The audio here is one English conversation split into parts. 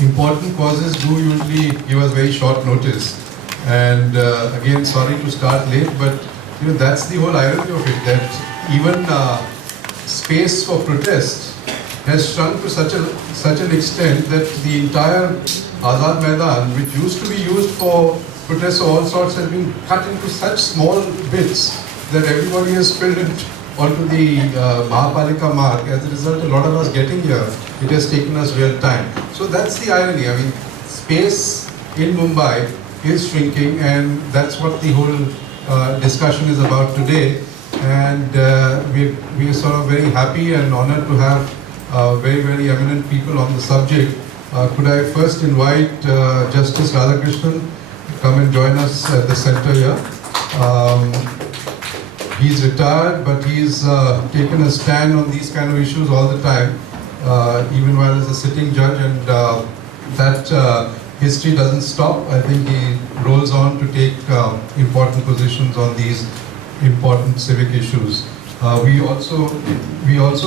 important causes do usually give us very short notice. And again, sorry to start late, but that's the whole irony of it, that even space for protest has shrunk to such an extent that the entire Azad Maidan, which used to be used for protests of all sorts, has been cut into such small bits that everybody has spilled onto the Mahapalika mark. As a result, a lot of us getting here, it has taken us real time. So that's the irony. I mean, space in Mumbai is shrinking, and that's what the whole discussion is about today. And we are sort of very happy and honored to have very, very eminent people on the subject. Could I first invite Justice Radhakrishnan to come and join us at the center here. He's retired, but he's taken a stand on these kind of issues all the time, even while as a sitting judge, and that history doesn't stop. I think he rolls on to take important positions on these important civic issues. We also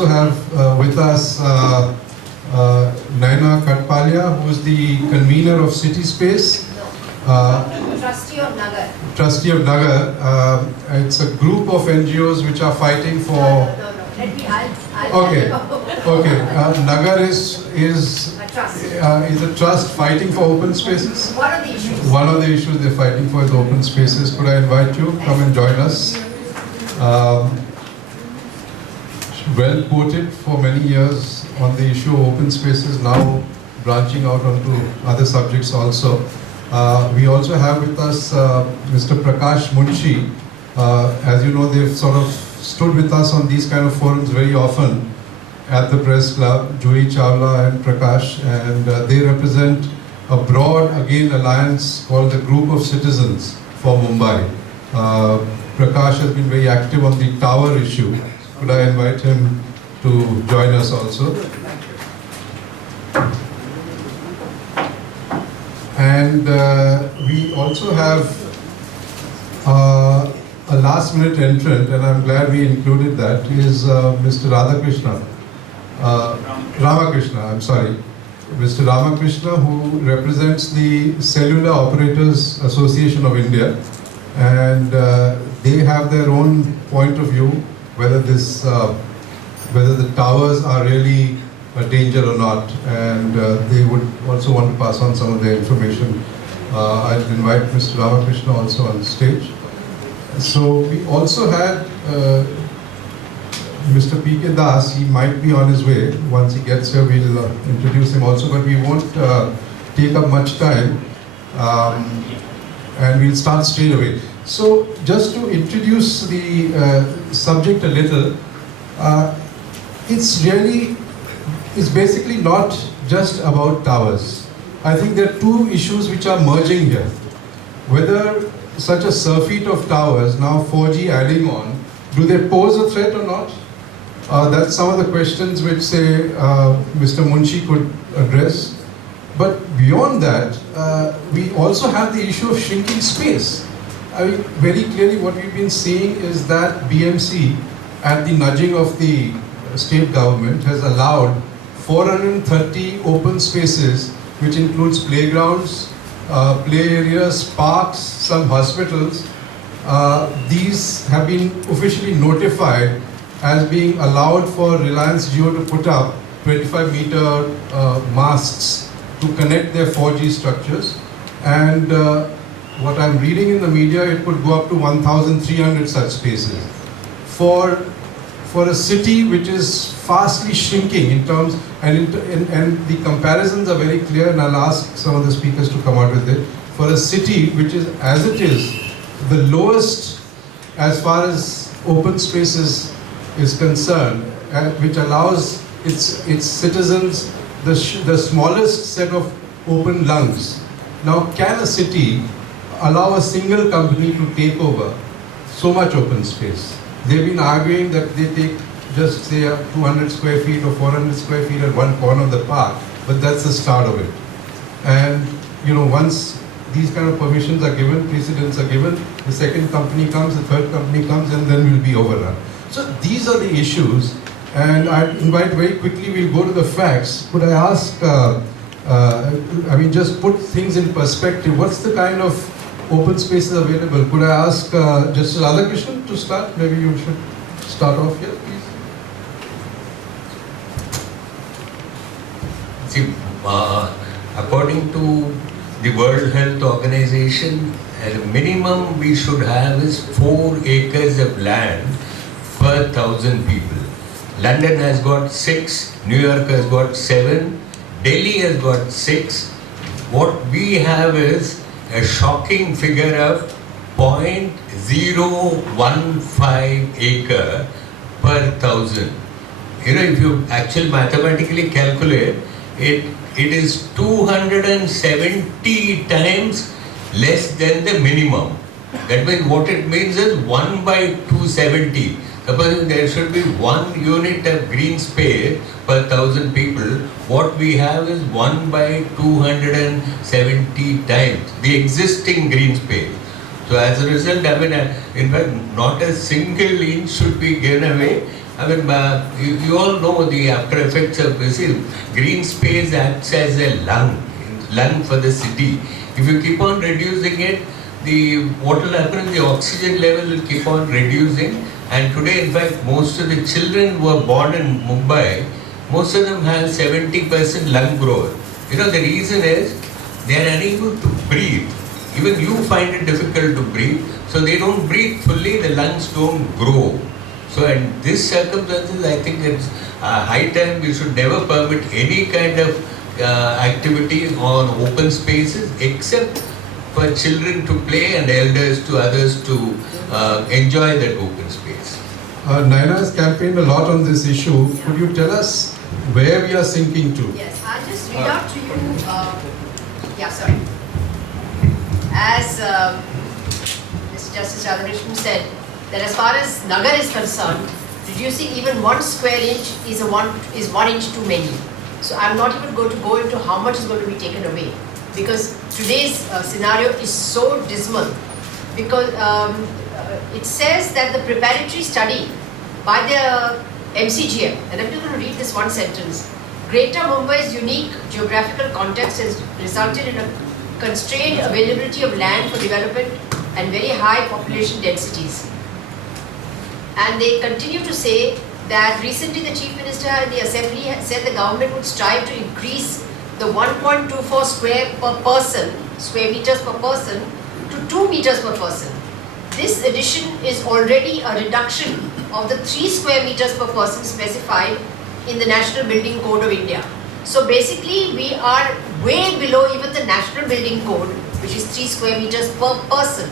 have with us Naina Katpalia, who is the convener of City Space. Trustee of Nagar. Trustee of Nagar. It's a group of NGOs which are fighting for. No. Let me. I'll Okay. Okay. Nagar is a trust fighting for open spaces. One of the issues. One of the issues they're fighting for is open spaces. Could I invite you? Come and join us. Well quoted for many years on the issue of open spaces, now branching out onto other subjects also. We also have with us Mr. Prakash Munshi. As you know, they've sort of stood with us on these kind of forums very often at the Press Club, Juhi Chawla and Prakash, and they represent a broad, again, alliance called the Group of Citizens for Mumbai. Prakash has been very active on the tower issue. Could I invite him to join us also? And we also have a last minute entrant, and I'm glad we included that, is Mr. Ramakrishna, I'm sorry. Mr. Ramakrishna, who represents the Cellular Operators Association of India, and they have their own point of view, whether the towers are really a danger or not, and they would also want to pass on some of their information. I'll invite Mr. Ramakrishna also on stage. So we also had Mr. P.K. Das. He might be on his way. Once he gets here, we'll introduce him also, but we won't take up much time, and we'll start straight away. So just to introduce the subject a little, it's basically not just about towers. I think there are two issues which are merging here. Whether such a surfeit of towers, now 4G adding on, do they pose a threat or not? That's some of the questions which, say, Mr. Munshi could address. But beyond that, we also have the issue of shrinking space. I mean, very clearly what we've been seeing is that BMC, at the nudging of the state government, has allowed 430 open spaces, which includes playgrounds, play areas, parks, some hospitals. These have been officially notified as being allowed for Reliance Jio to put up 25-meter masts to connect their 4G structures. And what I'm reading in the media, it could go up to 1,300 such spaces. For a city which is fastly shrinking in terms, and the comparisons are very clear, and I'll ask some of the speakers to come out with it. For a city which is, as it is, the lowest as far as open spaces is concerned, which allows its citizens the smallest set of open lungs. Now, can a city allow a single company to take over so much open space? They've been arguing that they take just say 200 square feet or 400 square feet at one corner of the park, but that's the start of it. And once these kind of permissions are given, precedents are given, the second company comes, the third company comes, and then we'll be overrun. So these are the issues, and I invite very quickly, we'll go to the facts. Could I ask I mean, just put things in perspective. What's the kind of open spaces available? Could I ask Justice Radhakrishnan to start? Maybe you should start off here, please. See, according to the World Health Organization, a minimum we should have is 4 acres of land per 1,000 people. London has got 6, New York has got 7, Delhi has got 6. What we have is a shocking figure of 0.015 acre per 1,000. You know, if you actually mathematically calculate, it is 270 times less than the minimum. That means what it means is 1 by 270. Suppose there should be 1 unit of green space per 1,000 people, what we have is 1 by 270 times the existing green space. So as a result, I mean, in fact, not a single inch should be given away. I mean, you all know the after effects of this. Green space acts as a lung for the city. If you keep on reducing it, what will happen is the oxygen level will keep on reducing. And today, in fact, most of the children who are born in Mumbai, most of them have 70% lung growth. You know, the reason is they are unable to breathe. Even you find it difficult to breathe. So they don't breathe fully, the lungs don't grow. So in this circumstances, I think it's high time we should never permit any kind of activity on open spaces except for children to play and elders to others to enjoy that open space. Naina has campaigned a lot on this issue. Could you tell us where we are sinking to? Yes, I'll just read out to you, sorry. As Mr. Justice Radhakrishnan said, that as far as Nagar is concerned, reducing even 1 square inch is 1 inch too many. So I'm not even going to go into how much is going to be taken away, because today's scenario is so dismal. Because it says that the preparatory study by the MCGM, and I'm just going to read this one sentence. Greater Mumbai's unique geographical context has resulted in a constrained availability of land for development and very high population densities. And they continue to say that recently the Chief Minister in the Assembly said the government would strive to increase the 1.24 square meters per person to 2 meters per person. This addition is already a reduction of the 3 square meters per person specified in the National Building Code of India. So basically we are way below even the National Building Code, which is 3 square meters per person.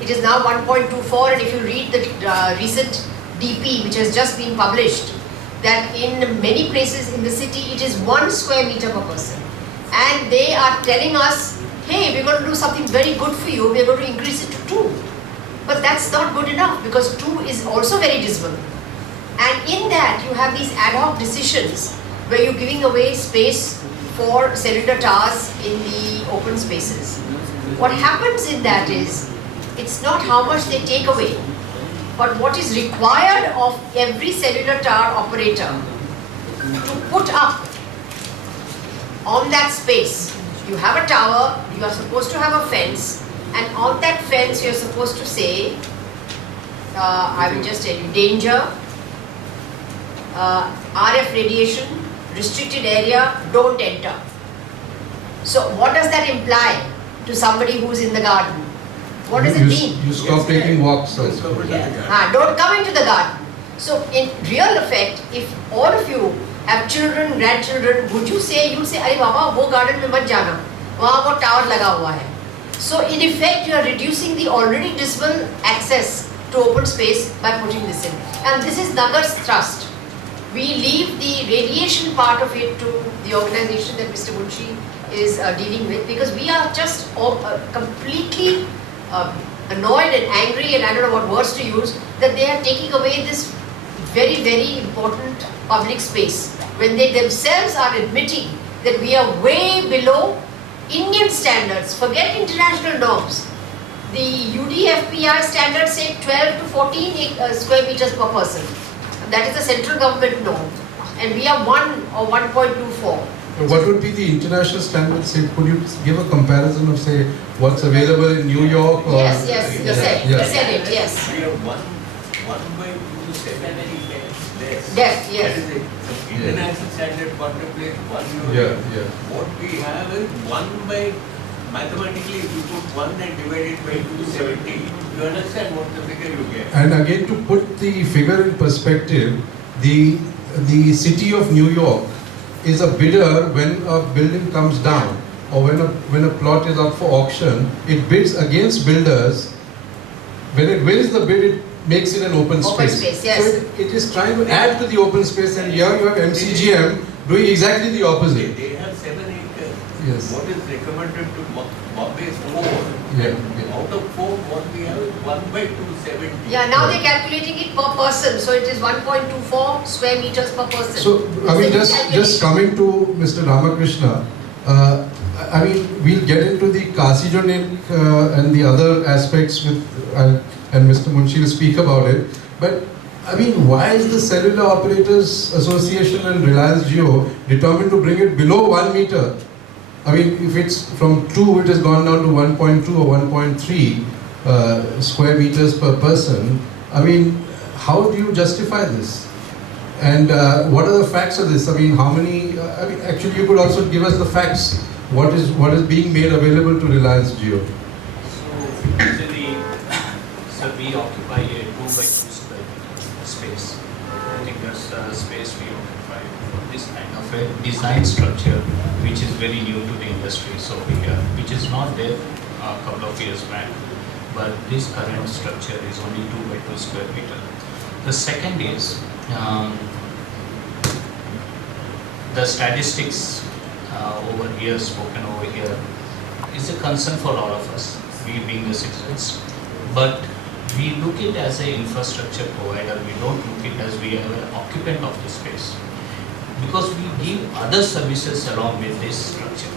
It is now 1.24, and if you read the recent DP which has just been published, that in many places in the city it is 1 square meter per person. And they are telling us, hey, we're going to do something very good for you, we're going to increase it to 2. But that's not good enough, because 2 is also very dismal. And in that you have these ad hoc decisions where you're giving away space for cellular towers in the open spaces. What happens in that is, it's not how much they take away, but what is required of every cellular tower operator to put up on that space. You have a tower, you are supposed to have a fence, and on that fence you are supposed to say, I will just tell you, danger, RF radiation, restricted area, don't enter. So what does that imply to somebody who's in the garden? What does it mean? You stop taking walks also. Don't come into the garden. So in real effect, if all of you have children, grandchildren, would you say, you'll say, "Arey Baba, wo garden mein mat jana, wahan wo tower laga hua hai." So in effect, you are reducing the already dismal access to open space by putting this in. And this is Nagar's thrust. We leave the radiation part of it to the organization that Mr. Munshi is dealing with, because we are just completely annoyed and angry, and I don't know what words to use, that they are taking away this very, very important public space when they themselves are admitting that we are way below Indian standards. Forget international norms. The UDFPI standards say 12 to 14 square meters per person. That is the central government norm. And we are 1 or 1.24. What would be the international standard? Say, could you give a comparison of, say, what's available in New York? Or Yes, yes, he said, Yeah. he said it, yes. We have one by 270 less. Yes, yes. That is it. The international standard contemplates 1 unit. Yeah, yeah. What we have is 1 by, mathematically, if you put 1 and divide it by 270, you understand what the figure you get. And again, to put the figure in perspective, the city of New York is a bidder when a building comes down, or when a plot is up for auction. It bids against builders. When it wins the bid, it makes it an open space. Open space, yes. So it is trying to add to the open space, and here you have MCGM doing exactly the opposite. They have 7 acres. Yes. What is recommended to Bombay is 4. Yeah, And yeah. out of 4, what we have is 1 by 270. Yeah, now they're calculating it per person, so it is 1.24 square meters per person. So, I mean, just coming to Mr. Ramakrishna, I mean, we'll get into the Casijonic and the other aspects with, and Mr. Munshi will speak about it. But, I mean, why is the Cellular Operators Association and Reliance Jio determined to bring it below 1 meter? I mean, if it's from 2, it has gone down to 1.2 or 1.3 square meters per person. I mean, how do you justify this? And what are the facts of this? I mean, how many? I mean, actually, you could also give us the facts. What is being made available to Reliance Jio? So usually, so we occupy a 2 by 2 square meter space. I think that's the space we occupy for this kind of a design structure, which is very new to the industry. So which is not there a couple of years back, but this current structure is only 2 by 2 square meter. The second is the statistics over here, spoken over here, is a concern for all of us, we being the citizens. But we look it as an infrastructure provider, we don't look it as we are an occupant of the space. Because we give other services along with this structure.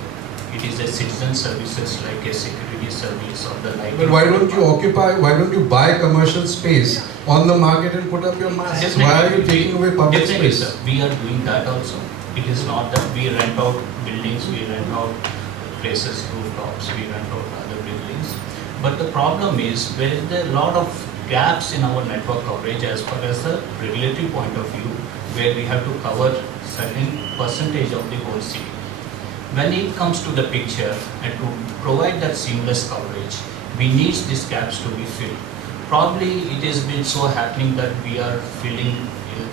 It is a citizen services like a security service or the lighting. But why don't you occupy? Why don't you buy commercial space on the market and put up your masks? Why are you taking away public Definitely, space? sir. We are doing that also. It is not that we rent out buildings, we rent out places, rooftops, we rent out other buildings. But the problem is, there is a lot of gaps in our network coverage as far as the regulatory point of view, where we have to cover certain percentage of the whole city. When it comes to the picture and to provide that seamless coverage, we need these gaps to be filled. Probably it has been so happening that we are filling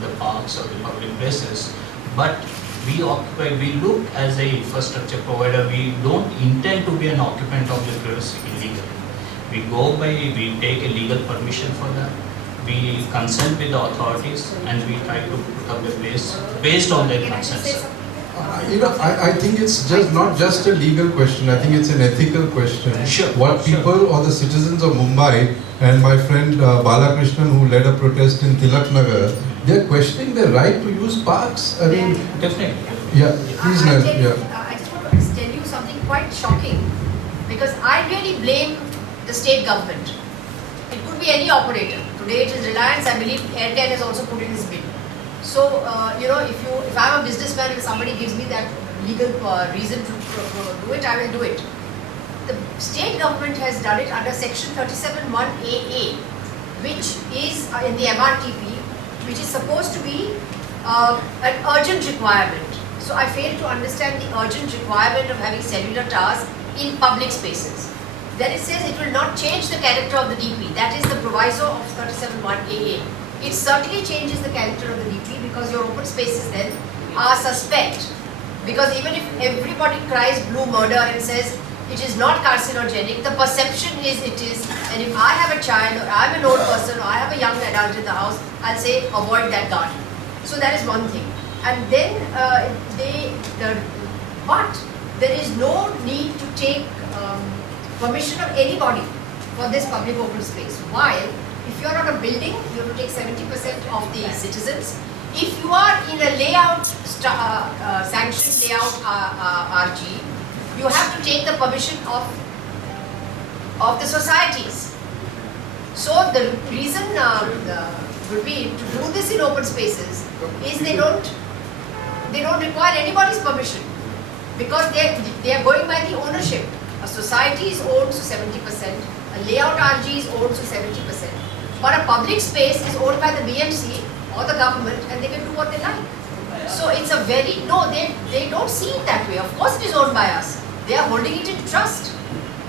the parks or the public places, but we look as a infrastructure provider, we don't intend to be an occupant of the place illegally. We take a legal permission for that. We consent with the authorities and we try to put up a place based on their consent. Sir. I think it's just not just a legal question. I think it's an ethical question. Sure, What people or the citizens of Mumbai and my friend Balakrishnan, who led a protest in Tilak Nagar, they're questioning their right to use parks. I mean, Definitely. yeah, please, I Nal, yeah. just want to tell you something quite shocking, because I really blame the state government. It could be any operator. Today it is Reliance. I believe Airtel has also put in his bid. So if I'm a businessman and somebody gives me that legal reason to do it, I will do it. The state government has done it under Section 37(1)AA, which is in the MRTP, which is supposed to be an urgent requirement. So I fail to understand the urgent requirement of having cellular towers in public spaces. Then it says it will not change the character of the DP. That is the proviso of 37(1)AA. It certainly changes the character of the DP because your open spaces then are suspect. Because even if everybody cries blue murder and says it is not carcinogenic, the perception is it is. And if I have a child or I am an old person or I have a young adult in the house, I'll say avoid that garden. So that is one thing. And then but there is no need to take permission of anybody for this public open space. While if you are on a building, you have to take 70% of the citizens. If you are in a layout, sanctioned layout RG, you have to take the permission of the societies. So the reason would be to do this in open spaces is they don't require anybody's permission. because they are going by the ownership. A society is owned to 70%, a layout RG is owned to 70%, but a public space is owned by the BMC or the government, and they can do what they like. So it's a very, no, they don't see it that way. Of course it is owned by us. They are holding it in trust.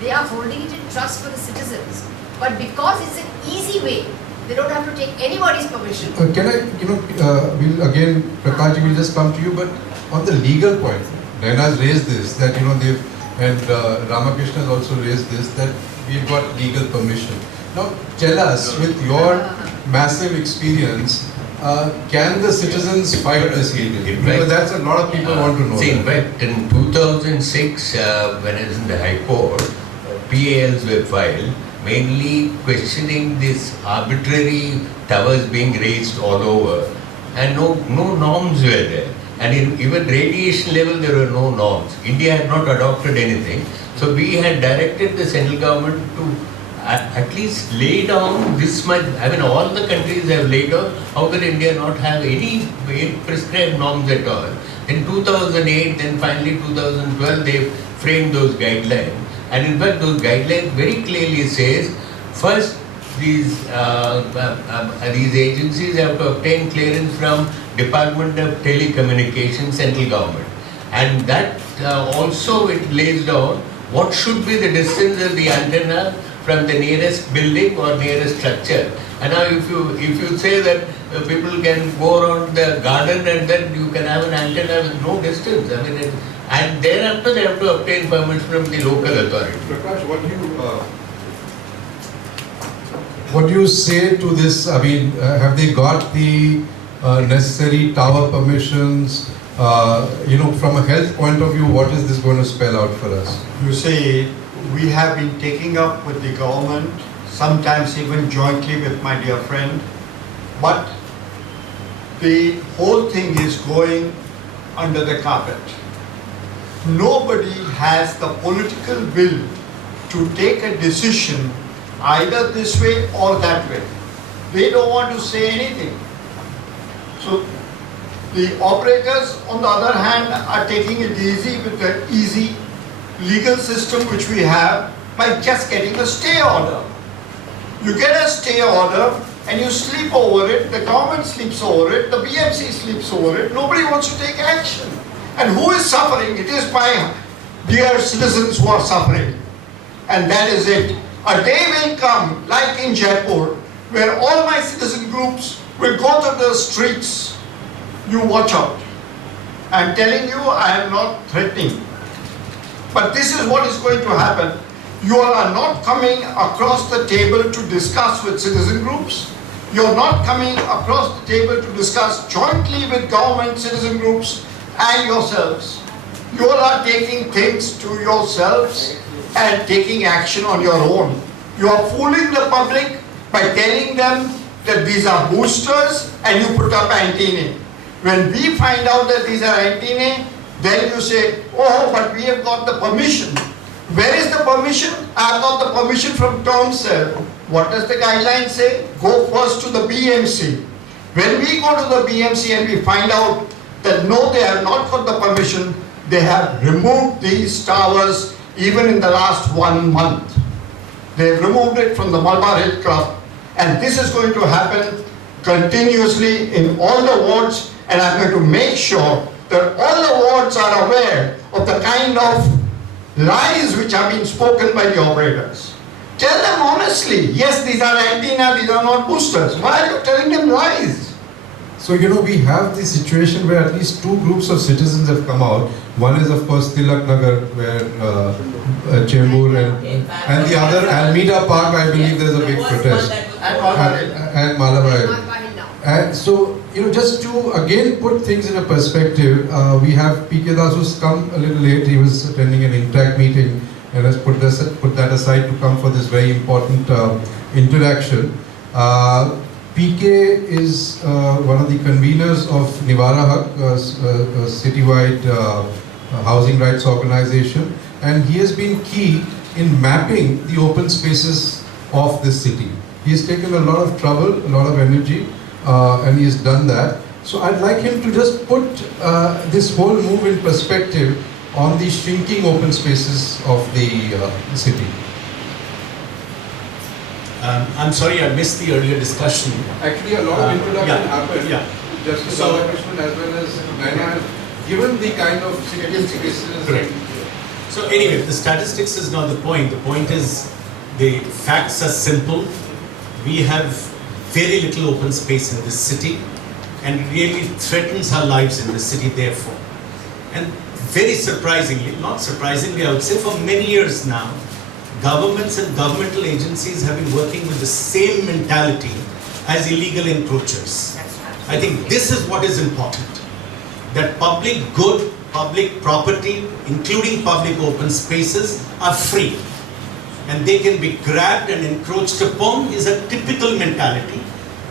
They are holding it in trust for the citizens. But because it's an easy way, they don't have to take anybody's permission. Can I, we'll again, Prakash, we'll just come to you, but on the legal point, Naina's raised this, that, they've, and Ramakrishna has also raised this, that we've got legal permission. Now, tell us, with your massive experience, can the citizens fight this legally? Because that's a lot of people want to know. See, in fact, in 2006, when I was in the High Court, PALs were filed, mainly questioning this arbitrary towers being raised all over, and no norms were there. And in even radiation level, there were no norms. India had not adopted anything. So we had directed the central government to at least lay down this much. I mean, all the countries have laid down. How can India not have any prescribed norms at all? In 2008, then finally 2012, they framed those guidelines. And in fact, those guidelines very clearly says, first, these agencies have to obtain clearance from Department of Telecommunications, central government. And that also it lays down what should be the distance of the antenna from the nearest building or nearest structure. And now if you say that people can go around the garden and then you can have an antenna with no distance, I mean, and thereafter they have to obtain permission from the local authority. Prakash, what do you say to this? I mean, have they got the necessary tower permissions? From a health point of view, what is this going to spell out for us? You see, we have been taking up with the government, sometimes even jointly with my dear friend, but the whole thing is going under the carpet. Nobody has the political will to take a decision either this way or that way. They don't want to say anything. So the operators, on the other hand, are taking it easy with the easy legal system which we have by just getting a stay order. You get a stay order and you sleep over it, the government sleeps over it, the BMC sleeps over it, nobody wants to take action. And who is suffering? It is my dear citizens who are suffering. And that is it. A day will come, like in Jaipur, where all my citizen groups will go to the streets. You watch out. I'm telling you, I am not threatening. But this is what is going to happen. You all are not coming across the table to discuss with citizen groups. You're not coming across the table to discuss jointly with government, citizen groups and yourselves. You all are taking things to yourselves and taking action on your own. You are fooling the public by telling them that these are boosters and you put up antennae. When we find out that these are antennae, then you say, oh, but we have got the permission. Where is the permission? I have got the permission from Tomcell. What does the guideline say? Go first to the BMC. When we go to the BMC and we find out that no, they have not got the permission, they have removed these towers even in the last 1 month. They have removed it from the Malabar Hill Club. And this is going to happen continuously in all the wards, and I'm going to make sure that all the wards are aware of the kind of lies which have been spoken by the operators. Tell them honestly, yes, these are antenna, these are not boosters. Why are you telling them lies? So, we have the situation where at least two groups of citizens have come out. One is, of course, Tilak Nagar, where Chembur and the other, Almeida Park, I believe there's a big protest. And Malabar. And so, just to again put things in a perspective, we have PK Das who's come a little late. He was attending an INTAC meeting and has put that aside to come for this very important interaction. PK is one of the conveners of Nivara Haq, a citywide housing rights organization, and he has been key in mapping the open spaces of this city. He has taken a lot of trouble, a lot of energy, and he has done that. So I'd like him to just put this whole move in perspective on the shrinking open spaces of the city? I'm sorry, I missed the earlier discussion. Actually, a lot of introduction yeah, happened. yeah. Justice So- Radhakrishnan as well as Naina have given the kind of shrinking spaces. Correct. So anyway, the statistics is not the point. The point is the facts are simple. We have very little open space in this city and it really threatens our lives in the city therefore. And very surprisingly, not surprisingly I would say for many years now, governments and governmental agencies have been working with the same mentality as illegal encroachers. That's right. I think this is what is important. That public good, public property, including public open spaces, are free. And they can be grabbed and encroached upon is a typical mentality,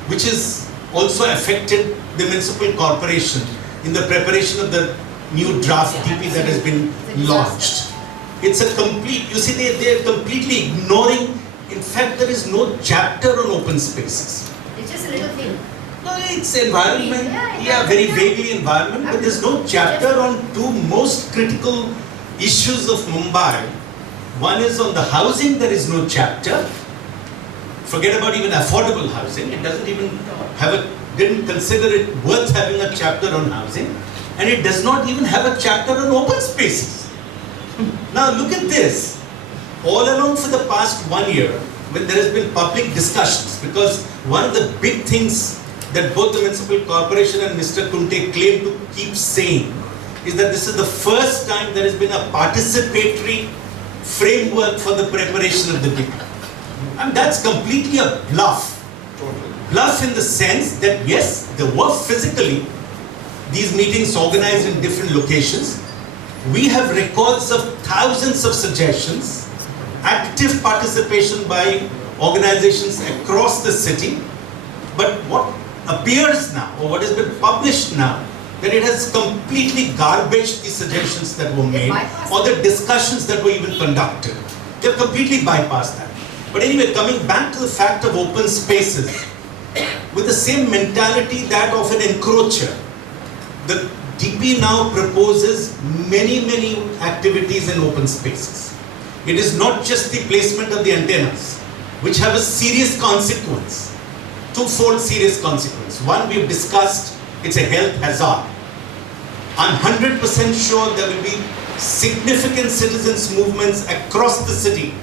which has also affected the municipal corporation in the preparation of the new draft DP that has been It's a disaster. launched. It's a complete, you see, they are completely ignoring, in fact, there is no chapter on open spaces. It's just a little thing. No, it's environment, Yeah, very yeah. vaguely environment, but there's no chapter on two most critical issues of Mumbai. One is on the housing, there is no chapter. Forget about even affordable housing, it doesn't even didn't consider it worth having a chapter on housing. And it does not even have a chapter on open spaces. Now look at this. All along for the past 1 year, when there has been public discussions, because one of the big things that both the municipal corporation and Mr. Kunte claim to keep saying is that this is the first time there has been a participatory framework for the preparation of the DP. And that's completely a bluff. Bluff in the sense that yes, there were physically these meetings organized in different locations. We have records of thousands of suggestions, active participation by organizations across the city. But what appears now, or what has been published now, that it has completely garbaged the suggestions that were made, or the discussions that were even conducted. They have completely bypassed that. But anyway, coming back to the fact of open spaces, with the same mentality that of an encroacher, the DP now proposes many activities in open spaces. It is not just the placement of the antennas, which have a serious consequence, twofold serious consequence. One, we've discussed, it's a health hazard. I'm 100% sure there will be significant citizens' movements across the city,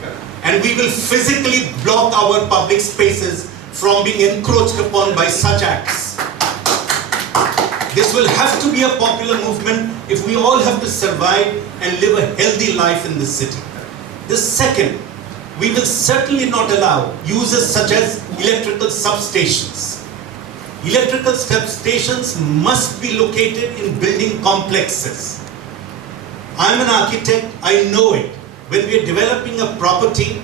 and we will physically block our public spaces from being encroached upon by such acts. This will have to be a popular movement if we all have to survive and live a healthy life in this city. The second, we will certainly not allow uses such as electrical substations. Electrical substations must be located in building complexes. I'm an architect, I know it. When we are developing a property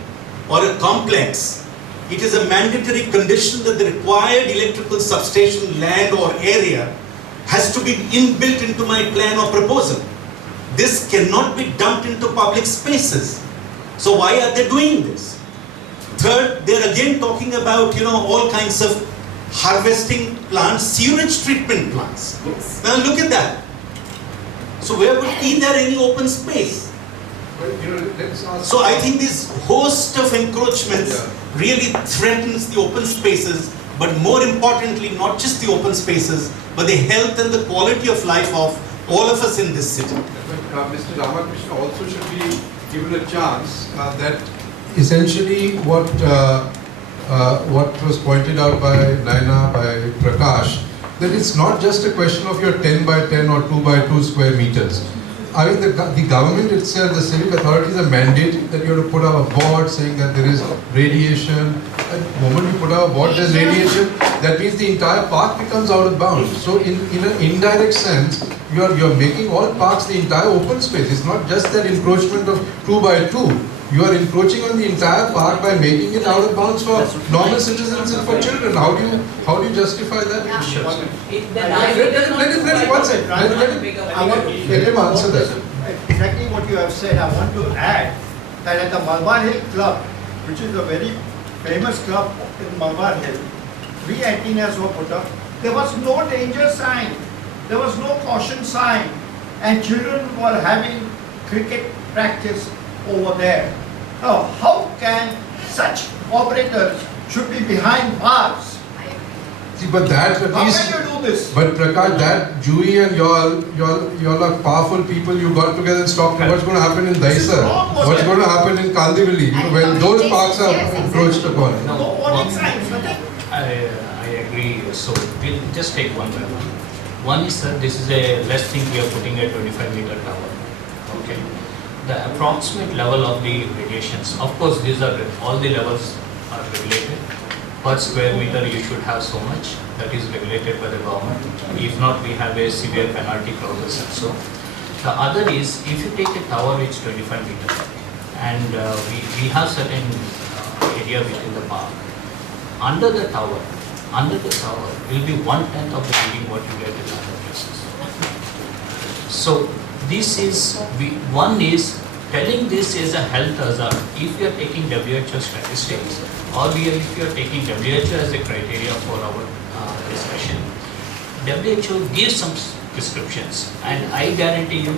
or a complex, it is a mandatory condition that the required electrical substation land or area has to be inbuilt into my plan or proposal. This cannot be dumped into public spaces. So why are they doing this? Third, they're again talking about, all kinds of harvesting plants, sewage treatment plants. Yes. Now look at that. So where would be there any open space? But, let's ask. So I think this host of encroachments Yeah. really threatens the open spaces, but more importantly, not just the open spaces, but the health and the quality of life of all of us in this city. But Mr. Ramakrishna also should be given a chance that essentially what was pointed out by Naina, by Prakash, that it's not just a question of your 10 by 10 or 2 by 2 square meters. I mean, the government itself, the civic authorities are mandating that you have to put up a board saying that there is radiation. At the moment you put up a board, there's radiation, that means the entire park becomes out of bounds. So in an indirect sense, you're making all parks the entire open space. It's not just that encroachment of 2 by 2. You are encroaching on the entire park by making it out of bounds for normal citizens and for children. How do you justify that? Yeah. Sure. Let him one second. Let him answer that. Exactly what you have said. I want to add that at the Malabar Hill Club, which is a very famous club in Malabar Hill, 3 antennas were put up. There was no danger sign. There was no caution sign. And children were having cricket practice over there. Now, how can such operators should be behind bars? See, but that at How least. can you do this? But Prakash, that Jui and y'all are powerful people. You got together and stopped. What's going to happen in This is Dahisar? wrong, What's Moshe. going to happen in Kandivali? And When those communications, parks are yes, approached exactly. upon. No, No warning one- signs, nothing. I agree. So we'll just take one by one. One is that this is a less thing we are putting a 25-meter tower. Okay. The approximate level of the radiations, of course, these are all the levels are regulated. Per square meter, you should have so much. That is regulated by the government. If not, we have a severe penalty clauses and so. The other is if you take a tower which is 25 meter, and we have certain area within the park. Under the tower will be 1/10 of the reading what you get in other places. So this is, one is telling this is a health hazard if you are taking WHO statistics or if you are taking WHO as a criteria for our discussion. WHO gives some prescriptions and I guarantee you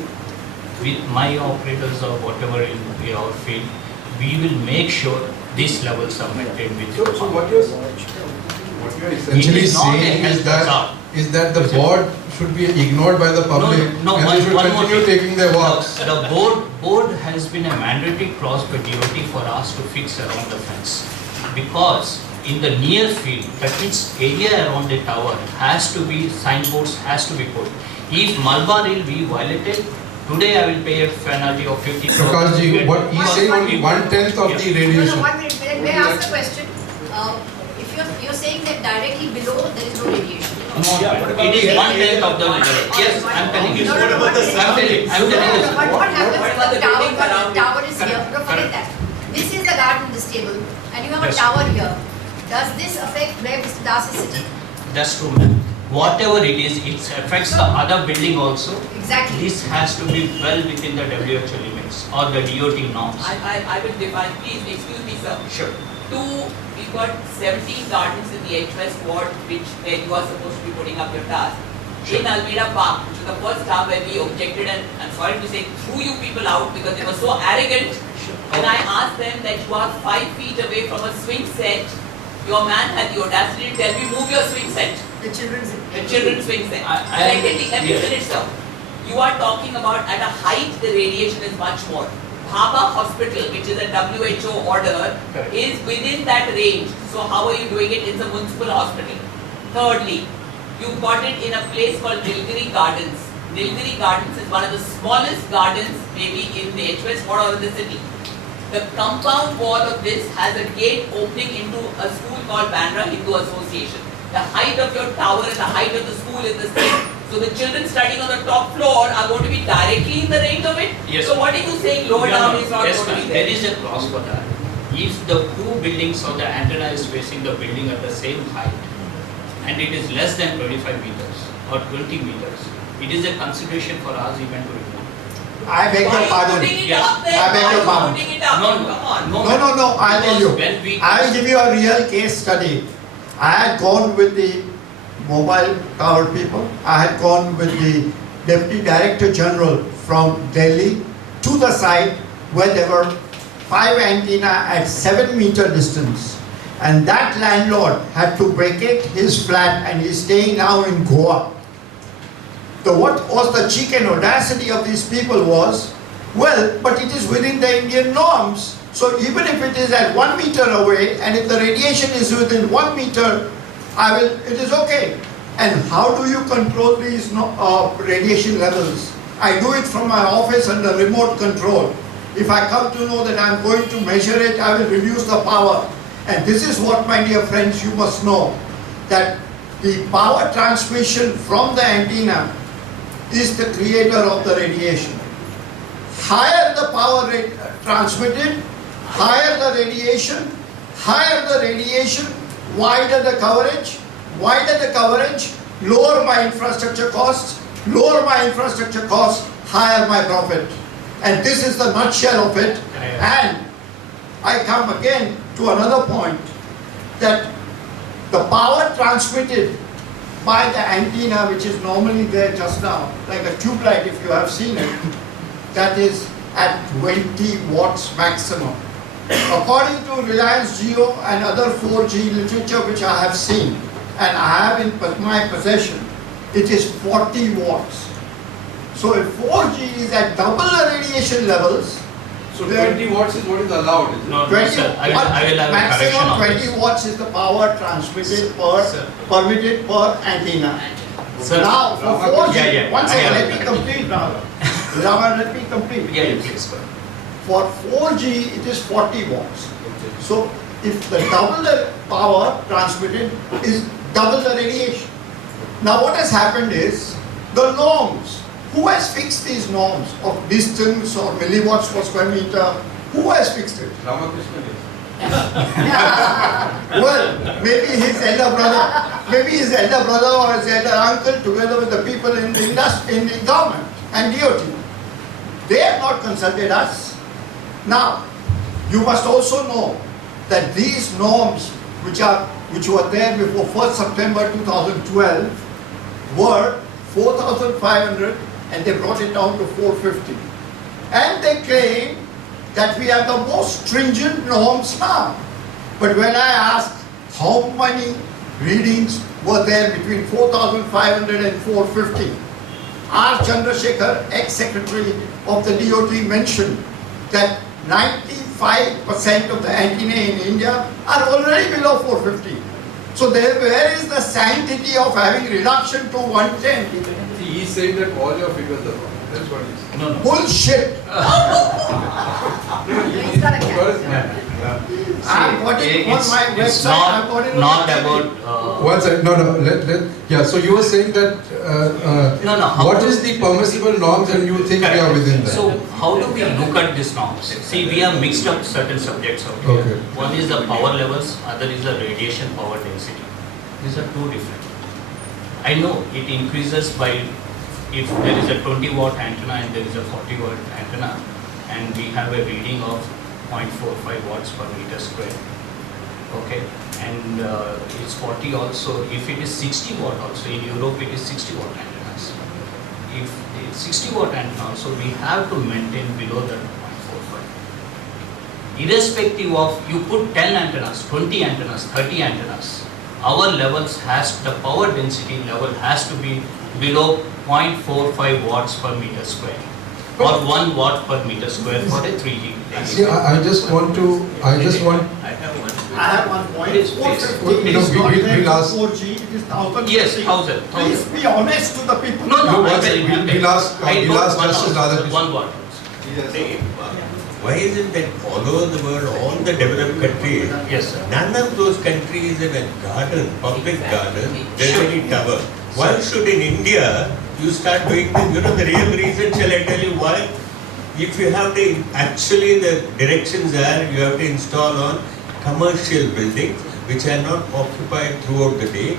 with my operators or whatever in our field, we will make sure these levels are maintained with the So what you're essentially It is not a saying health is that the board should be ignored by the public No, and they should one more continue thing. taking their walks. The board has been a mandatory clause by DOT for us to fix around the fence. Because in the near field, that means area around the tower has to be, signboards has to be put. If Malabar will be violated, today I will pay a penalty of 50. Prakash ji, what he's saying only 1/10 of the No, no, radiation. 1 minute, may I ask a question? If you're saying that directly below there is no radiation. It is 1/10 of the, yes, I'm telling you. No, no, no, What about the I'm telling surroundings? you. But what happens What if about the the building tower, around it? tower is here, no, forget Correct. that. This is the garden, this table, and you have a Yes. tower here. Does this affect where Mr. Das is sitting? That's true, ma'am. Whatever it is, it affects the other building also. Exactly. This has to be well within the WHO limits or the DOT norms. I will define, please, excuse me, sir. Sure. We've got 17 gardens in the H-West ward, where you are supposed to be putting up your task. Sure. In Almeida Park, which is the first time where we objected and, I'm sorry to say, threw you people out because they were so arrogant. When I asked them that you are 5 feet away from a swing set, your man had the audacity to tell me, move your swing set. The children's. The children's swing set. I- Secondly, let me yes. finish, sir. You are talking about at a height, the radiation is much more. Bhabha Hospital, which is a WHO order, Correct. is within that range. So how are you doing it? It's a municipal hospital. Thirdly, you've got it in a place called Nilgiri Gardens. Nilgiri Gardens is one of the smallest gardens maybe in the H-West ward or in the city. The compound wall of this has a gate opening into a school called Bandra Hindu Association. The height of your tower and the height of the school is the same. So the children studying on the top floor are going to be directly in the range of it? Yes. So what are you saying lower Yeah, down no, is not yes, going to ma'am. be There there? is a clause for that. If the two buildings or the antenna is facing the building at the same height and it is less than 25 meters or 20 meters, it is a consideration for us even to remove. I beg Why your are you pardon. putting it Yes. up then? I beg Why your are pardon. you putting it up? No, Come on. No, I'll tell you. Because when we- I'll give you a real case study. I had gone with the mobile tower people. I had gone with the Deputy Director General from Delhi to the site where there were 5 antenna at 7-meter distance. And that landlord had to vacate his flat and he's staying now in Goa. What was the cheek and audacity of these people was, well, but it is within the Indian norms. So even if it is at 1 meter away and if the radiation is within 1 meter, it is okay. And how do you control these radiation levels? I do it from my office under remote control. If I come to know that I'm going to measure it, I will reduce the power. And this is what, my dear friends, you must know, that the power transmission from the antenna is the creator of the radiation. Higher the power transmitted, higher the radiation, wider the coverage, lower my infrastructure costs, higher my profit. And this is the nutshell of it. And I come again to another point, that the power transmitted by the antenna, which is normally there just now, like a tube light if you have seen it, that is at 20 watts maximum. According to Reliance Jio and other 4G literature which I have seen and I have in my possession, it is 40 watts. So if 4G is at double the radiation levels, So There- 20 watts is what is allowed, is it? No, no, 20 sir, I will have a correction maximum on 20 this. watts is the power transmitted per, Sir. permitted per antenna. Sir, Now, for Rama, 4G, yeah, yeah, one I second, have let me it. complete now. Rama, let me complete. Yeah, yeah, please, sir. For 4G, it is 40 watts. So, if the double the power transmitted is double the radiation. Now, what has happened is, the norms, who has fixed these norms of distance or milliwatts per square meter? Who has fixed it? Ramakrishna is. Well, maybe his elder brother or his elder uncle together with the people in the industry, in the government and DOT. They have not consulted us. Now, you must also know that these norms which were there before 1st September 2012 were 4,500 and they brought it down to 450. And they claim that we have the most stringent norms now. But when I asked how many readings were there between 4,500 and 450, R. Chandrasekhar, ex-secretary of the DOT, mentioned that 95% of the antennae in India are already below 450. So where is the sanctity of having reduction to 110? He is saying that all your figures are wrong. That's what he said. No, no. Bullshit! He's got a cat. I've got it on my It's website, I've got it on not my about, One second, yeah, so you were saying that, No, no, how what to- is the permissible norms and you think we are within that? So how do we look at these norms? See, we have mixed up certain subjects out here. Okay. One is the power levels, other is the radiation power density. These are two different. I know it increases by, if there is a 20 watt antenna and there is a 40 watt antenna, and we have a reading of 0.45 watts per meter square. Okay, and it's 40 also. If it is 60 watt also, in Europe it is 60 watt antennas. If it's 60 watt antenna also, we have to maintain below that 0.45. Irrespective of, you put 10 antennas, 20 antennas, 30 antennas, our levels the power density level has to be below 0.45 watts per meter square, or 1 watt per meter square for a 3G. See, I just want to, I have one. I have one point. Please, 450 No, is not we'll there ask- for 4G, it is 1,050. Yes, 1,000. Please be honest to the people. No, no, No, I one will second, we'll maintain. ask- I we'll told ask one Justice house, Radhakrishnan. 1 watt. Why is it that all over the world, all the developed countries, Yes, sir. none of those countries in a garden, public garden, there's any tower? Why should in India you start doing this? You know the real reason, shall I tell you why? If you have to, actually the directions are, you have to install on commercial buildings which are not occupied throughout the day.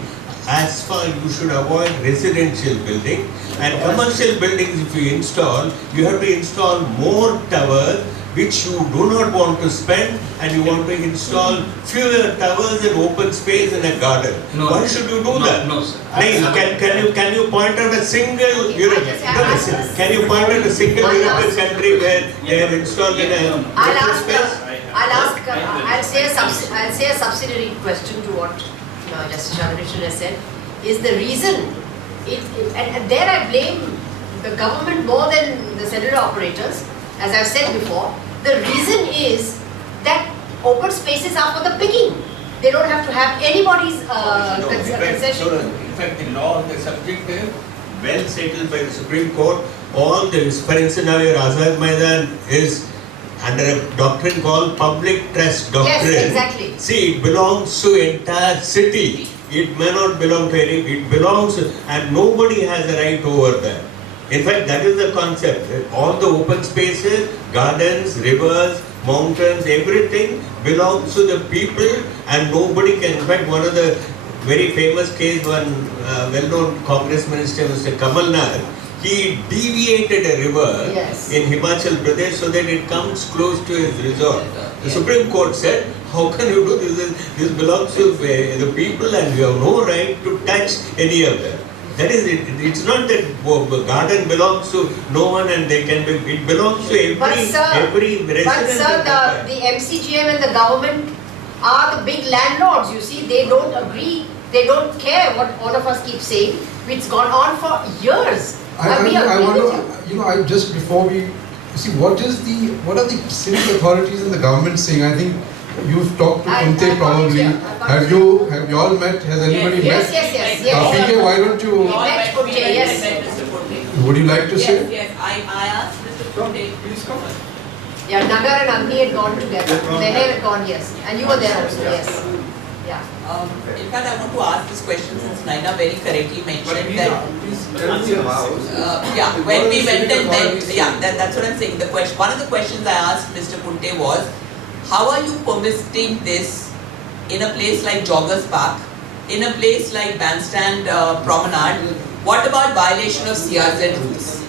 As far you should avoid residential building, and commercial buildings if you install, you have to install more towers which you do not want to spend, and you want to install fewer towers in open space in a garden. No. Why should you do No, that? no, sir. Can you point out a single Okay, Europe, I just no, asked listen, us- can you point out a single I'll European ask- country where they have installed in a I'll open ask, space? I'll say a subsidiary question to what Justice Radhakrishnan has said, is the reason, and there I blame the government more than the cellular operators, as I've said before. The reason is that open spaces are for the picking. They don't have to have anybody's No, concession. in fact, the law, the subject is well settled by the Supreme Court. All the, for instance, now your Azad Maidan is under a doctrine called public trust doctrine. Yes, exactly. See, it belongs to entire city. It may not belong to any, it belongs, and nobody has a right over that. In fact, that is the concept. All the open spaces, gardens, rivers, mountains, everything belongs to the people, and nobody can. In fact, one of the very famous case, one well-known Congress minister, Mr. Kamal Nath, he deviated a river Yes. in Himachal Pradesh so that it comes close to his resort. The Supreme Court said, how can you do this? This belongs to the people and you have no right to touch any of them. That is it. It's not that garden belongs to no one and they can be. It belongs to every resident. But sir, of Mumbai. the MCGM and the government are the big landlords, you see, they don't agree, they don't care what all of us keep saying. It's gone on for years. I We agree want with to, I just before we see what are the civic authorities and the government saying? I think you've talked to I've Kunte got it probably. here. I've got Have it you all met? Has anybody Yes, met? yes, PK, why don't you? We all met met, Kunte, we yes. met Mr. Kunte. Would you like to say? Yes, yes, I asked Mr. Kunte. Please come. Yeah, Nagar and Agni had gone together, Meher had gone, yes, and you were there also, yes. Yeah. In fact, I want to ask this question since Naina very correctly mentioned that, yeah, when we went and met, yeah, that's what I'm saying. The question, one of the questions I asked Mr. Kunte was, how are you permitting this in a place like Joggers Park, in a place like Bandstand Promenade? What about violation of CRZ rules?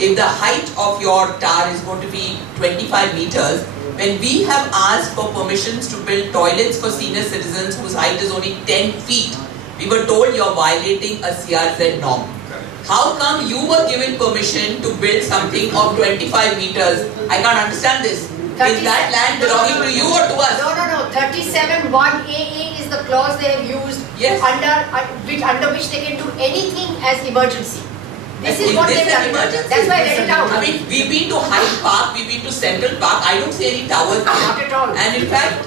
If the height of your tower is going to be 25 meters, when we have asked for permissions to build toilets for senior citizens whose height is only 10 feet, we were told you're violating a CRZ norm. How come you were given permission to build something of 25 meters? I can't understand this. Is that land belonging to you or to us? No, 37(1)AA is the clause they have used Yes. under which they can do anything as emergency. This is what this they've an done. emergency? That's why I read it out. I mean, we've been to Hyde Park, we've been to Central Park, I don't see any towers there. Not at all. And in fact,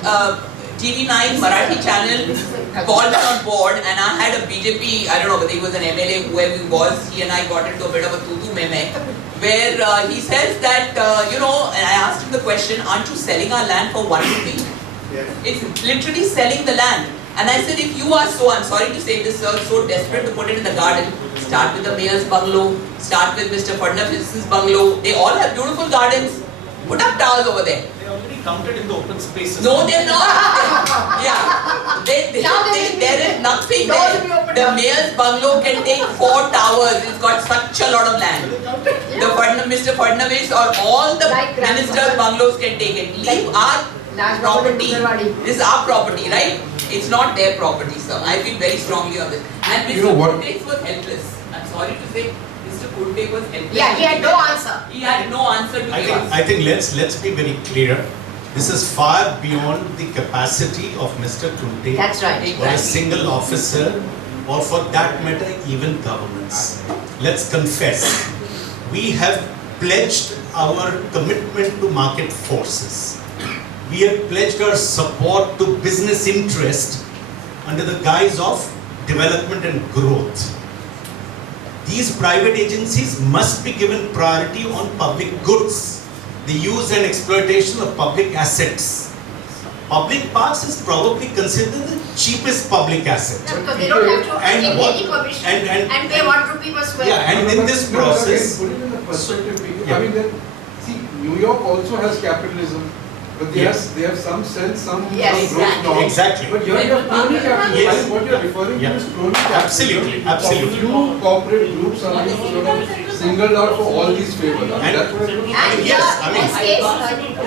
TV9 Marathi channel called us on board and I had a BJP, I don't know whether he was an MLA, whoever he was, he and I got into a bit of a tutu meme, where he says that, and I asked him the question, aren't you selling our land for 1 rupee? It's literally selling the land. And I said, if you are so, I'm sorry to say this, sir, so desperate to put it in the garden, start with the mayor's bungalow, start with Mr. Fadnavis's bungalow. They all have beautiful gardens. Put up towers over there. They already counted in the open spaces. No, they're not. Yeah. There is nothing Doors will be there. opened The up. mayor's bungalow can take 4 towers. It's got such a lot of land. Mr. Fadnavis or all the Like ministers' Rajbhavan. bungalows can take it. Leave our Rajbhavan property. and Butterwadi. This is our property, right? It's not their property, sir. I feel very strongly on this. And You Mr. know what? Kunte was helpless. I'm sorry to say, Mr. Kunte was helpless. Yeah, he had no answer. He had no answer to give us. I think let's be very clear. This is far beyond the capacity of Mr. Kunte That's right. or a single officer, or for that matter, even governments. Let's confess, we have pledged our commitment to market forces. We have pledged our support to business interest under the guise of development and growth. These private agencies must be given priority on public goods, the use and exploitation of public assets. Public parks is probably considered the cheapest public asset. Because they don't have to And take what- any permission and- and pay 1 rupee per square. Yeah, and in this process, Put it in the perspective. Yeah. I mean, see, New York also has capitalism, but they Yes. have some sense, some Yes, growth exactly. norms. Exactly. But here you have crony capitalism. Yes. I think what you are referring to Yeah. is crony capitalism. Absolutely, absolutely. A few corporate groups are being sort of singled out for all these favors. And- That's what I'm And Yes, I in mean- this case,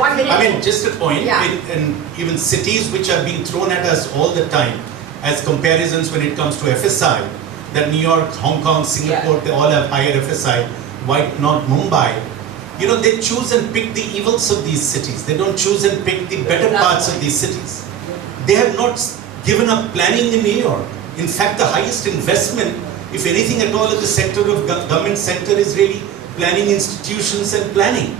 1 minute. I mean, just a point, Yeah. in even cities which are being thrown at us all the time as comparisons when it comes to FSI, that New York, Hong Kong, Singapore, they all have higher FSI, why not Mumbai? You know, they choose and pick the evils of these cities. They don't choose and pick the better parts of these cities. They have not given up planning in New York. In fact, the highest investment, if anything at all, in the sector of government sector is really planning institutions and planning.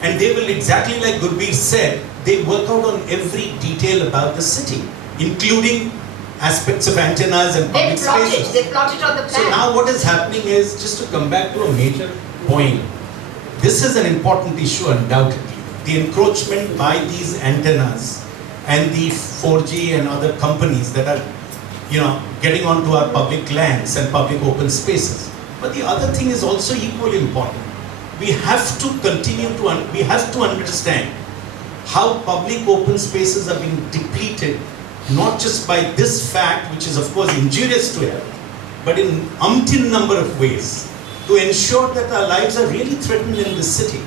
And they will, exactly like Gurbir said, they work out on every detail about the city, including aspects of antennas and They public plot it, spaces. they plot it on the plan. So now what is happening is, just to come back to a major point, this is an important issue undoubtedly. The encroachment by these antennas and the 4G and other companies that are, getting onto our public lands and public open spaces. But the other thing is also equally important. We have to continue to, we have to understand how public open spaces are being depleted, not just by this fact, which is of course injurious to health, but in umpteen number of ways, to ensure that our lives are really threatened in this city,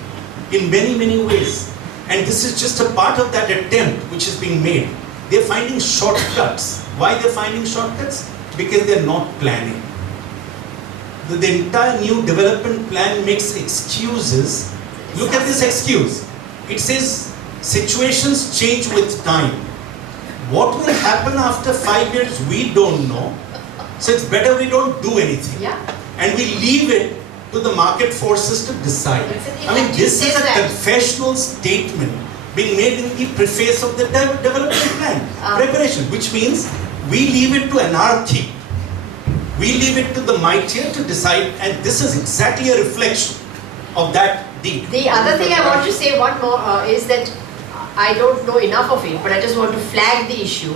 in many, many ways. And this is just a part of that attempt which is being made. They're finding shortcuts. Why they're finding shortcuts? Because they're not planning. the entire new development plan makes excuses. Look at this excuse. It says situations change with time. What will happen after 5 years, we don't know. So it's better we don't do anything. Yeah. And we leave it to the market forces to decide. I mean, this is a confessional statement being made in the preface of the development plan preparation, which means we leave it to anarchy. We leave it to the mightier to decide, and this is exactly a reflection of that deed. The other thing I want to say one more is that I don't know enough of it, but I just want to flag the issue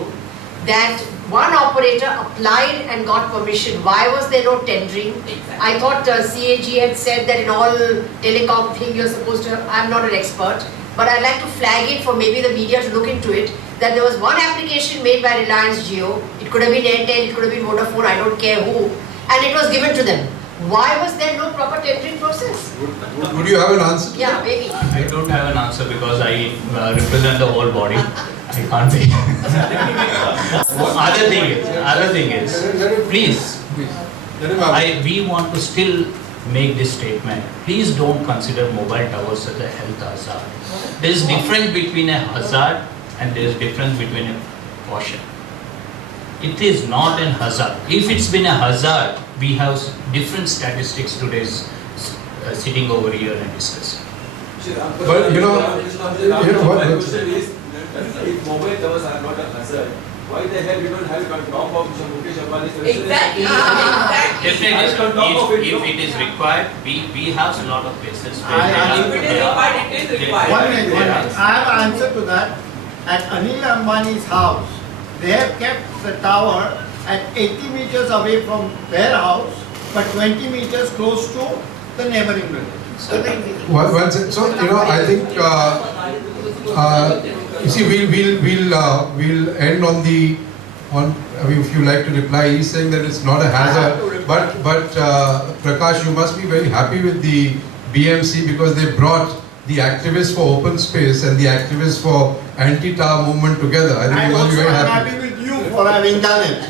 that one operator applied and got permission. Why was there no tendering? Exactly. I thought CAG had said that in all telecom thing you're supposed to have, I'm not an expert, but I'd like to flag it for maybe the media to look into it, that there was one application made by Reliance Jio, it could have been Airtel, it could have been Vodafone, I don't care who, and it was given to them. Why was there no proper tendering process? Would you have an answer to Yeah, that? maybe. I don't have an answer because I represent the whole body. I can't be. Other thing is, please, Let him have it. we want to still make this statement. Please don't consider mobile towers as a health hazard. There is difference between a hazard and there is difference between a caution. It is not a hazard. If it's been a hazard, we have different statistics today sitting over here and discussing. But you know what? My question is, if mobile towers are not a hazard, why the hell you don't have it on top of Mr. Mukesh Ambani's residence? Exactly. Exactly. Definitely, if it is required, we have a lot of cases where If it is required, it is required. One minute. I have an answer to that. At Anil Ambani's house, they have kept the tower at 80 meters away from their house, but 20 meters close to the neighboring building. So you know, I think you see, we'll end on the I mean, if you like to reply, he's saying that it's not a hazard. But Prakash, you must be very happy with the BMC because they brought the activists for open space and the activists for anti-tower movement together. I think And you must be also very I'm happy. happy with you for having done it.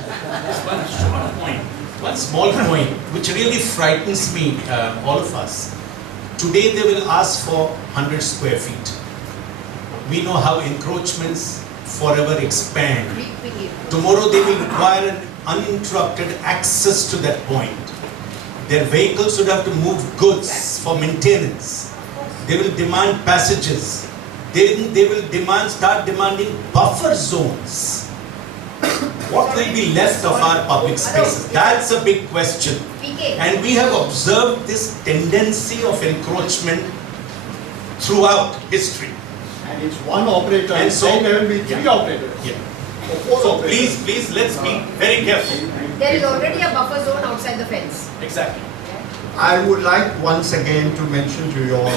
One short point, one small point, which really frightens me, all of us. Today they will ask for 100 square feet. We know how encroachments forever expand. Tomorrow they will require an uninterrupted access to that point. Their vehicles would have to move goods for maintenance. They will demand passages. Then they will start demanding buffer zones. What will be left of our public spaces? That's a big question. And we have observed this tendency of encroachment throughout history. And it's one operator, And and so- so there will be three operators. Yeah. Or four So operators. please, let's be very careful. There is already a buffer zone outside the fence. Exactly. I would like once again to mention to you all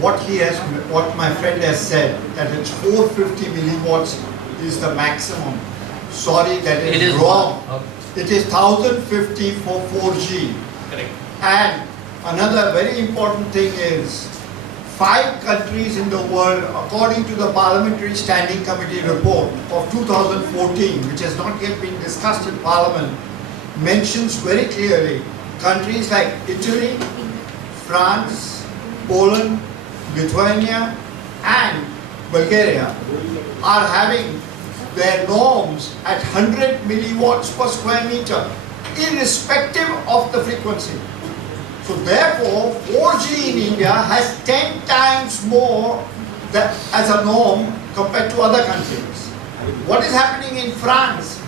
what my friend has said, that it's 450 milliwatts is the maximum. Sorry, that It is is wrong. one. It is 1050 for 4G. Correct. And another very important thing is, 5 countries in the world, according to the Parliamentary Standing Committee report of 2014, which has not yet been discussed in Parliament, mentions very clearly countries like Italy, France, Poland, Lithuania, and Bulgaria are having their norms at 100 milliwatts per square meter, irrespective of the frequency. So therefore, 4G in India has 10 times more as a norm compared to other countries. What is happening in France?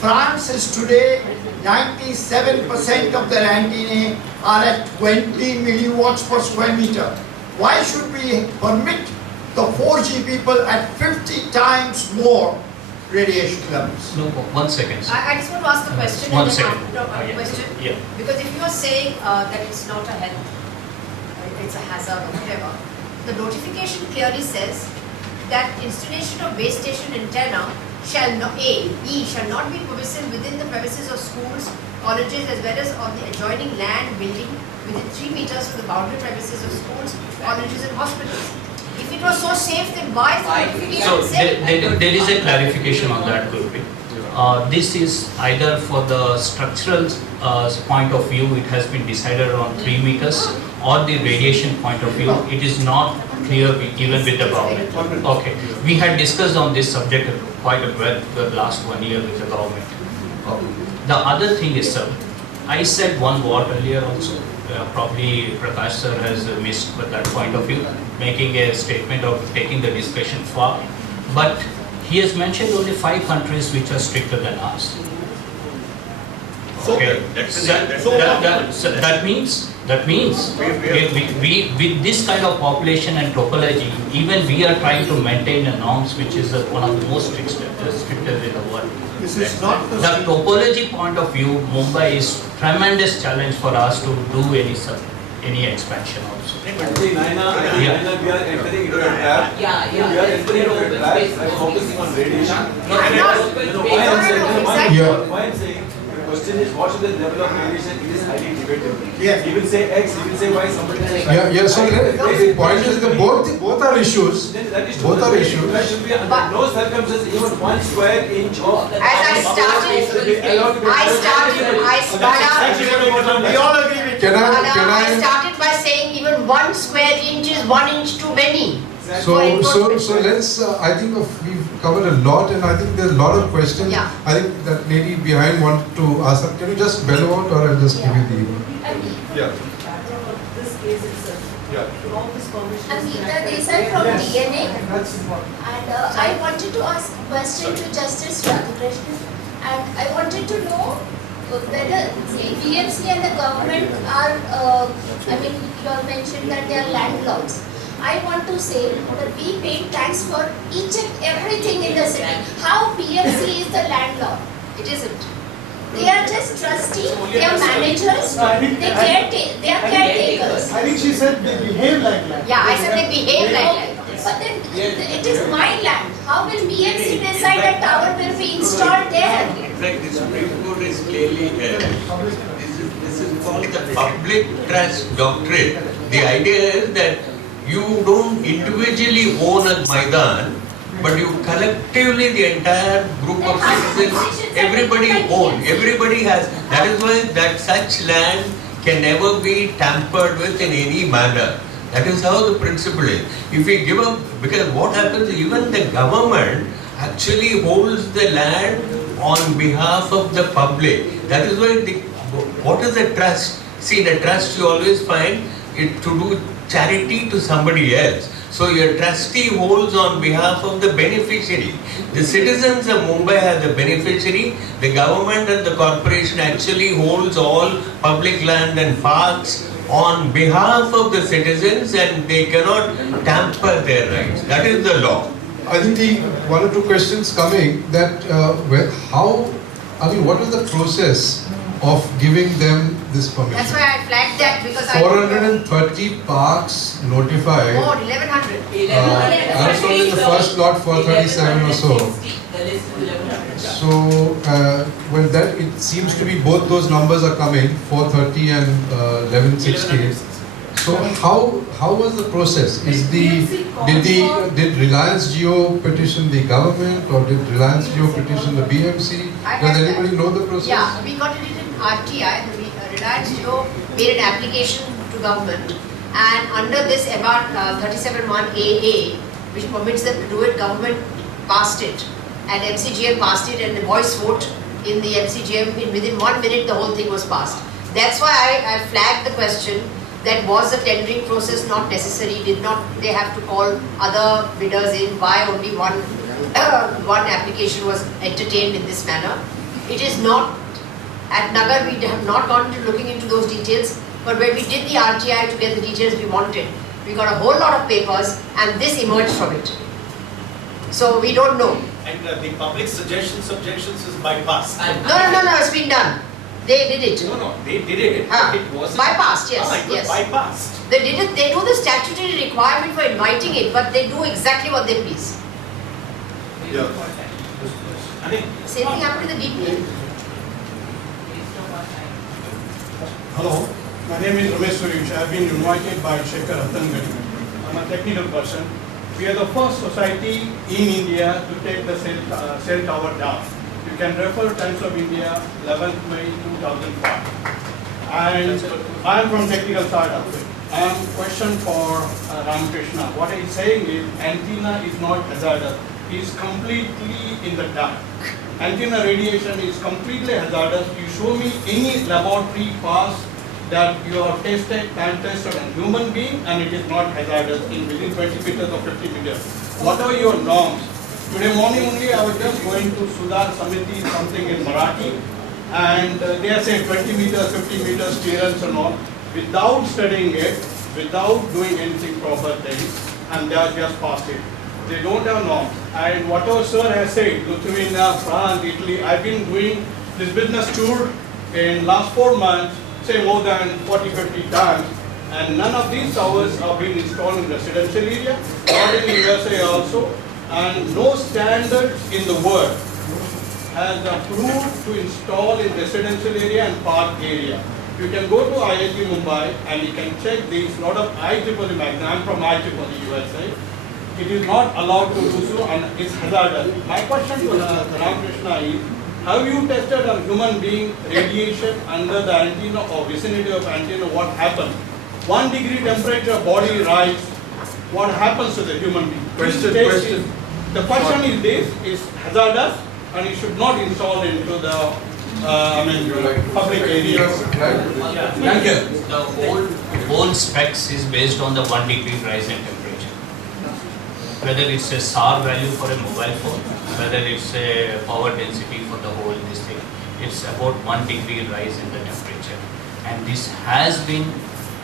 France is today 97% of their antennae are at 20 milliwatts per square meter. Why should we permit the 4G people at 50 times more radiation levels? No, 1 second. Sir. I just want to ask a question. One and then second. after a Yeah. question. Yeah. Because if you are saying that it's not a health, it's a hazard or whatever, the notification clearly says that installation of base station antenna shall not, shall not be permissible within the premises of schools, colleges, as well as on the adjoining land building within 3 meters from the boundary premises of schools, colleges and hospitals. If it was so safe, then why is the notification So saying? there is a clarification on that, Gurpreet. This is either for the structural point of view, it has been decided on 3 meters, or the radiation point of view, it is not clear even with the government. Okay, we had discussed on this subject quite a bit the last 1 year with the government. The other thing is, sir, I said one word earlier also. Probably Prakash sir has missed that point of view, making a statement of taking the discussion far. But he has mentioned only 5 countries which are stricter than us. Okay, that means we with this kind of population and topology, even we are trying to maintain the norms which is one of the most strictest in the world. This is not The topology point of view, Mumbai is tremendous challenge for us to do any expansion also. I think Naina, we are entering into a trap. Yeah, We are entering into a Open trap space. by focusing on radiation. Why Why I'm saying, the question is what is the level of radiation? It is highly debatable. Yes. He will say X, he will say Y, somebody will say Y. Yeah, so the point is that both are issues. Then that is Both are issues. That should be under But- no circumstances even 1 square inch of. As I started, We all agree with you. I started by saying even 1 square inch is 1 inch too many. So let's, I think we've covered a lot, and I think there's a lot of questions. Yeah. I think that lady behind wanted to ask, can you just bellow out, or I'll just give you the... Yeah. Amita Desai from DNA, and I wanted to ask a question to Justice Radhakrishnan, and I wanted to know whether the BMC and the government are, you have mentioned that they are landlords. I want to say that we pay tax for each and everything in the city. How BMC is the landlord? It isn't. They are just trustees, they are managers, they are caretakers. I think she said they behave like that. Yeah, I said they behave like that. But then it is my land. How will BMC decide a tower will be installed there? In fact, the Supreme Court is clearly, this is called the public trust doctrine. The idea is that you don't individually own a Maidan, but you collectively, the entire group of citizens, everybody own, everybody has. That is why that such land can never be tampered with in any manner. That is how the principle is. If we give up, because what happens, even the government actually holds the land on behalf of the public. That is why what is a trust? See, in a trust you always find it to do charity to somebody else. So your trustee holds on behalf of the beneficiary. The citizens of Mumbai are the beneficiary. The government and the corporation actually holds all public land and parks on behalf of the citizens, and they cannot tamper their rights. That is the law. I think the one or two questions coming that what is the process of giving them this permission? That's why I flagged that, because 430 parks notified. More, 1100. I'm told in the first lot 437 or so. The list is 1100. So, that it seems to be both those numbers are coming, 430 and 1160. So how was the process? Did Reliance Jio petition the government, or did Reliance Jio petition the BMC? Does anybody know the process? Yeah, we got it in RTI. Reliance Jio made an application to government, and under this about 37(1) which permits them to do it, government passed it, and MCGM passed it, and the voice vote in the MCGM, within 1 minute the whole thing was passed. That's why I flagged the question, that was the tendering process not necessary? Did not they have to call other bidders in? Why only one application was entertained in this manner? It is not, at Nagar we have not gone into looking into those details, but when we did the RTI to get the details we wanted, we got a whole lot of papers, and this emerged from it. So we don't know. And the public objections is bypassed. No, it's been done. They did it. No, they did it. It wasn't Bypassed, yes. it was Yes. bypassed. They did it. They do the statutory requirement for inviting it, but they do exactly what they please. Yeah. I mean, Same thing happened to the DPA. Hello, my name is Ramesh Suresh. I have been invited by Shekhar Ratangadi. I'm a technical person. We are the first society in India to take the cell tower down. can refer Times of India, 11th May 2005. And I am from technical side of it. Question for Ramakrishna. What he's saying is antenna is not hazardous. It's completely in the dark. Antenna radiation is completely hazardous. You show me any laboratory pass that you have tested, time tested on human being and it is not hazardous in within 20 meters or 50 meters. What are your norms? Today morning only I was just going to Sudhar Samiti, something in Marathi, and they are saying 20 meters, 50 meters clearance and all, without studying it, without doing anything proper things, and they are just past it. They don't have norms. And whatever sir has said, Lithuania, France, Italy, I've been doing this business tour in last 4 months, say more than 40-50 times, and none of these towers have been installed in residential area, not in USA also, and no standards in the world has approved to install in residential area and park area. You can go to IIT Mumbai and you can check these, lot of IEEE magazine, I'm from IEEE USA. It is not allowed to do so and it's hazardous. My question to Ramakrishna is, have you tested on human being radiation under the antenna or vicinity of antenna? What happens? 1 degree temperature, body rise. What happens to the human being? The question is this, is hazardous and it should not install into the public areas. Thank you. The whole specs is based on the 1 degree rise in temperature. Whether it's a SAR value for a mobile phone, whether it's a power density for the whole this thing, it's about 1 degree rise in the temperature. And this has been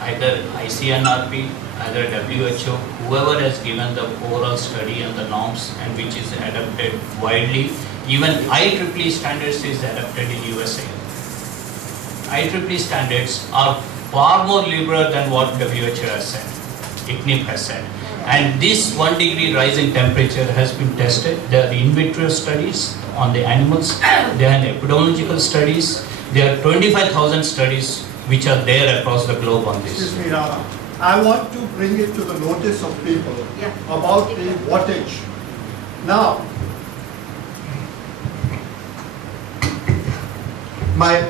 either ICNRP, either WHO, whoever has given the overall study and the norms and which is adopted widely. Even IEEE standards is adopted in USA. IEEE standards are far more liberal than what WHO has said, ICNIP has said. And this 1 degree rise in temperature has been tested. There are in vitro studies on the animals, there are epidemiological studies, there are 25,000 studies which are there across the globe on this. Excuse me, Rama. I want to bring it to the notice of people about the wattage. Now, my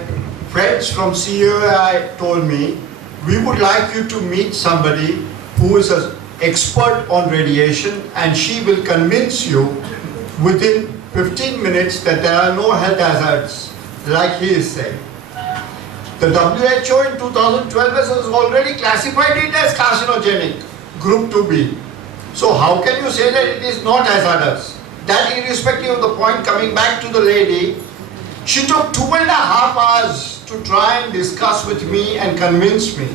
friends from COI told me, we would like you to meet somebody who is an expert on radiation and she will convince you within 15 minutes that there are no health hazards, like he is saying. The WHO in 2012 has already classified it as carcinogenic, group 2B. So how can you say that it is not hazardous? That irrespective of the point, coming back to the lady, she took 2.5 hours to try and discuss with me and convince me.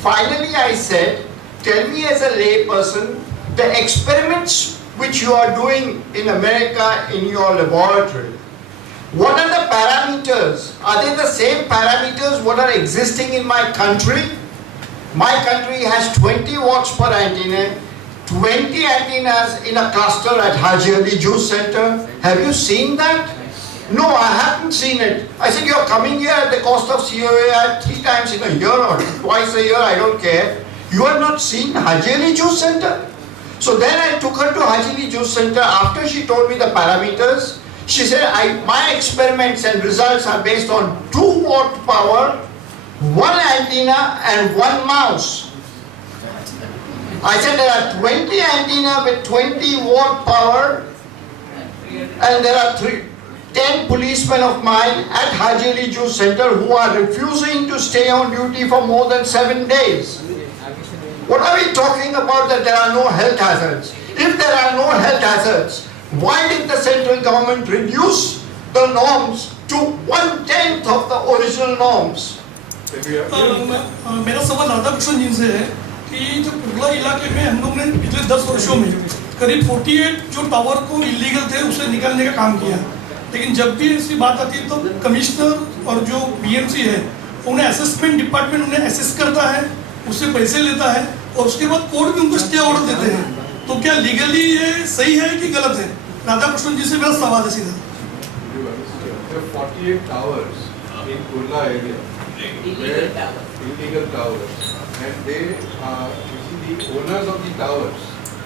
Finally I said, tell me as a lay person, the experiments which you are doing in America in your laboratory, what are the parameters? Are they the same parameters what are existing in my country? My country has 20 watts per antenna, 20 antennas in a cluster at Haji Ali Juice Center. Have you seen that? No, I haven't seen it. I said, you're coming here at the cost of COA 3 times in a year or twice a year, I don't care. You have not seen Haji Ali Juice Center? So then I took her to Haji Ali Juice Center after she told me the parameters. She said, my experiments and results are based on 2 watt power, 1 antenna and 1 mouse. I said there are 20 antenna with 20 watt power and there are 10 policemen of mine at Haji Ali Juice Center who are refusing to stay on duty for more than 7 days. What are we talking about that there are no health hazards? If there are no health hazards, why did the central government reduce the norms to 1/10 of the original norms? मेरा सवाल राधाकृष्णन जी से है कि जो कुर्ला इलाके में हम लोग ने पिछले 10 वर्षों में करीब 48 जो टावर को इलीगल थे उसे निकालने का काम किया, लेकिन जब भी ऐसी बात आती है तो कमिश्नर और जो बीएमसी है उन्हें असेसमेंट डिपार्टमेंट उन्हें असेस करता है, उससे पैसे लेता है और उसके बाद कोर्ट भी उनको स्टे ऑर्डर देते हैं. तो क्या लीगली ये सही है कि गलत है? राधाकृष्णन जी से मेरा सवाल है सीधा. 48 towers in Kurla area, illegal towers, and they, you see, the owners of the towers,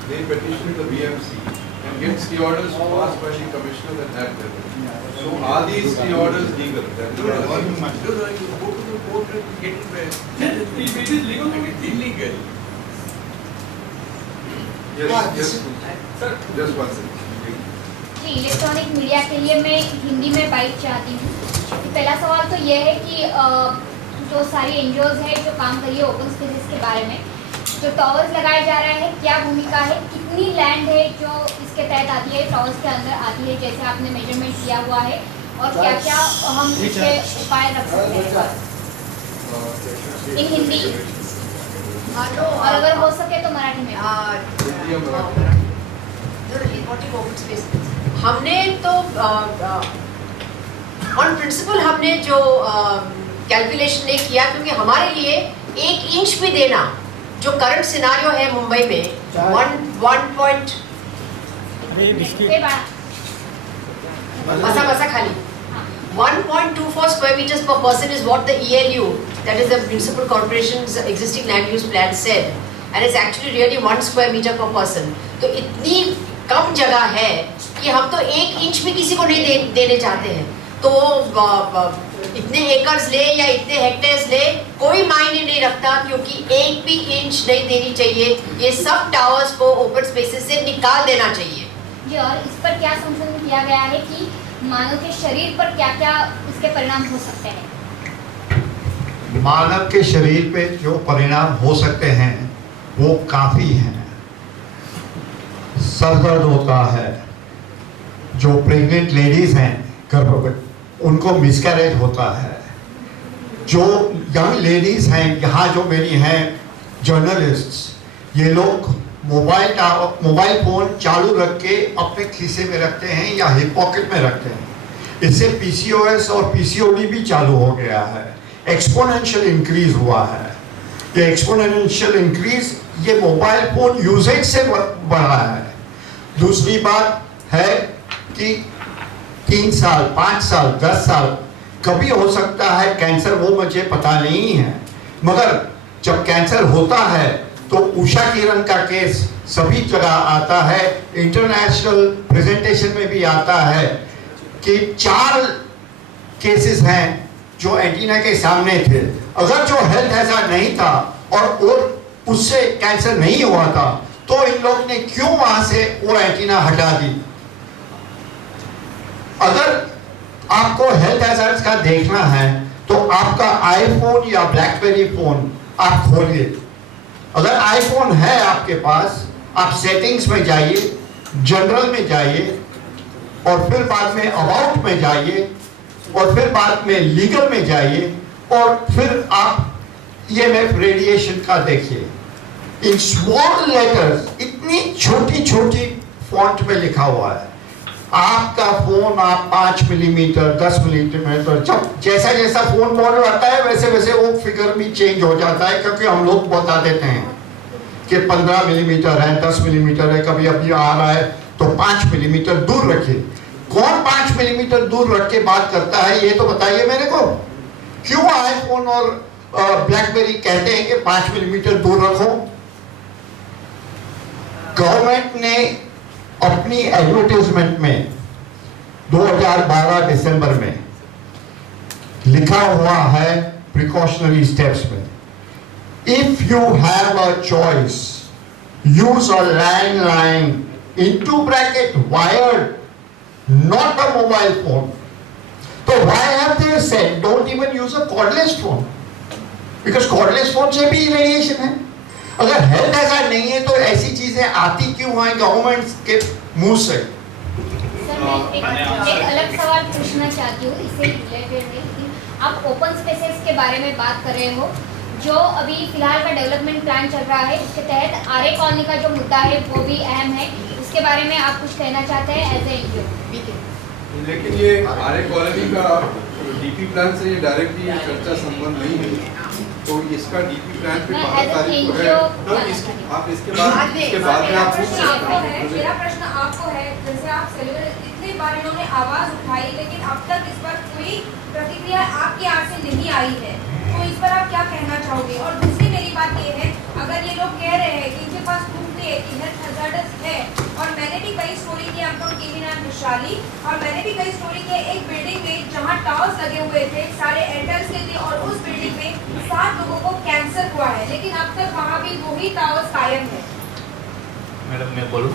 they petitioned the BMC, and against the orders passed by the commissioner at that level. So are these the orders legal? That No, you go to the court and get it back. If it is legal, then it's illegal. Yes, just one second. Ji, electronic media के लिए मैं हिंदी में bite चाहती हूँ। पहला सवाल तो ये है कि जो सारी एनजीओज है जो काम कर रही है ओपन स्पेसेस के बारे में, जो टावर्स लगाए जा रहे हैं क्या भूमिका है, कितनी लैंड है जो इसके तहत आती है, टावर्स के अंदर आती है, जैसे आपने मेजरमेंट किया हुआ है, और क्या क्या हम इसके उपाय रख सकते हैं इन हिंदी, और अगर हो सके तो मराठी में। हमने तो ऑन प्रिंसिपल हमने जो कैलकुलेशन नहीं किया, क्योंकि हमारे लिए 1 इंच भी देना जो करंट सिनारियो है मुंबई में 1.24 square meters per person is what the ELU, that is the Municipal Corporation's existing land use plan said, and it's actually really 1 square meter per person. तो इतनी कम जगह है कि हम तो 1 इंच भी किसी को नहीं देने चाहते हैं, तो इतने एकर्स ले या इतने हेक्टेयर्स ले कोई मायने नहीं रखता, क्योंकि 1 भी इंच नहीं देनी चाहिए। ये सब टावर्स को ओपन स्पेसेस से निकाल देना चाहिए जी। और इस पर क्या संशोधन किया गया है कि मानव के शरीर पर क्या क्या इसके परिणाम हो सकते हैं? मानव के शरीर पे जो परिणाम हो सकते हैं वो काफ़ी हैं। सर दर्द होता है, जो प्रेग्नेंट लेडीज हैं गर्भवती उनको मिसकैरेज होता है, जो यंग लेडीज हैं यहाँ जो मेरी हैं जर्नलिस्ट्स, ये लोग मोबाइल फ़ोन चालू रख के अपने खीसे में रखते हैं या हिप पॉकेट में रखते हैं। इससे PCOS और PCOD भी चालू हो गया है, एक्सपोनेंशियल इंक्रीज हुआ है। ये एक्सपोनेंशियल इंक्रीज ये मोबाइल फ़ोन यूजेज से बढ़ा है। दूसरी बात है कि 3 साल 5 साल 10 साल कभी हो सकता है कैंसर, वो मुझे पता नहीं है, मगर जब कैंसर होता है तो उषा किरण का केस सभी जगह आता है, इंटरनेशनल प्रेजेंटेशन में भी आता है कि 4 केसेस हैं जो एंटीना के सामने थे। अगर जो हेल्थ हैज़ार्ड नहीं था और उससे कैंसर नहीं हुआ था तो इन लोग ने क्यों वहां से वो एंटीना हटा दी? अगर आपको हेल्थ हैज़ार्ड्स का देखना है तो आपका आईफोन या ब्लैकबेरी फोन आप खोलिए। अगर आईफोन है आपके पास, आप सेटिंग्स में जाइए, जनरल में जाइए, और फिर बाद में अबाउट में जाइए, और फिर बाद में लीगल में जाइए, और फिर आप EMF रेडिएशन का देखिए। इन स्मॉल लेटर्स इतनी छोटी छोटी फॉन्ट में लिखा हुआ है। आपका फोन आप 5 मिलीमीटर 10 मिलीमीटर, जब जैसा जैसा फोन मॉडल आता है वैसे वैसे वो फिगर भी चेंज हो जाता है, क्योंकि हम लोग बता देते हैं कि 15 मिलीमीटर है, 10 मिलीमीटर है, कभी अभी आ रहा है तो 5 मिलीमीटर दूर रखिए। कौन 5 मिलीमीटर दूर रख के बात करता है ये तो बताइए मेरे को। क्यों आईफोन और ब्लैकबेरी कहते हैं कि 5 मिलीमीटर दूर रखो? गवर्नमेंट ने अपनी एडवर्टाइजमेंट में 2012 दिसंबर में लिखा हुआ है प्रिकॉशनरी स्टेप्स में, if you have a choice use a landline into bracket wired, not a mobile phone. तो why have they said don't even use a cordless phone? Because cordless phone से भी radiation है। अगर health ऐसा नहीं है तो ऐसी चीजें आती क्यों हैं गवर्नमेंट के मुंह से? सर मैं एक अलग सवाल पूछना चाहती हूँ, इससे रिलेटेड है कि आप ओपन स्पेसेस के बारे में बात कर रहे हो, जो अभी फिलहाल का डेवलपमेंट प्लान चल रहा है उसके तहत आर्य कॉलोनी का जो मुद्दा है वो भी अहम है, उसके बारे में आप कुछ कहना चाहते हैं एज ए एनजीओ? लेकिन ये आर्य कॉलोनी का DP प्लान से ये डायरेक्टली चर्चा संबंध नहीं है, तो इसका DP प्लान पे 12 तारीख को है, तो आप इसके बाद में आप पूछ सकते हैं। मेरा प्रश्न आपको है, जैसे आप सेलुलर इतनी बार इन्होंने आवाज उठाई लेकिन अब तक इस पर कोई प्रतिक्रिया आपकी आड़ से नहीं आई है, तो इस पर आप क्या कहना चाहोगे? और दूसरी मेरी बात ये है, अगर ये लोग कह रहे हैं कि इनके पास प्रूफ भी है कि हेल्थ हैजार्डस है, और मैंने भी कई स्टोरी किया खुशहाली। और मैंने भी कई स्टोरी की एक बिल्डिंग में जहाँ टावर्स लगे हुए थे, सारे एयरटेल्स के थे, और उस बिल्डिंग में 7 लोगों को कैंसर हुआ है, लेकिन अब तक वहाँ भी वही टावर्स कायम है। मैडम मैं बोलूँ,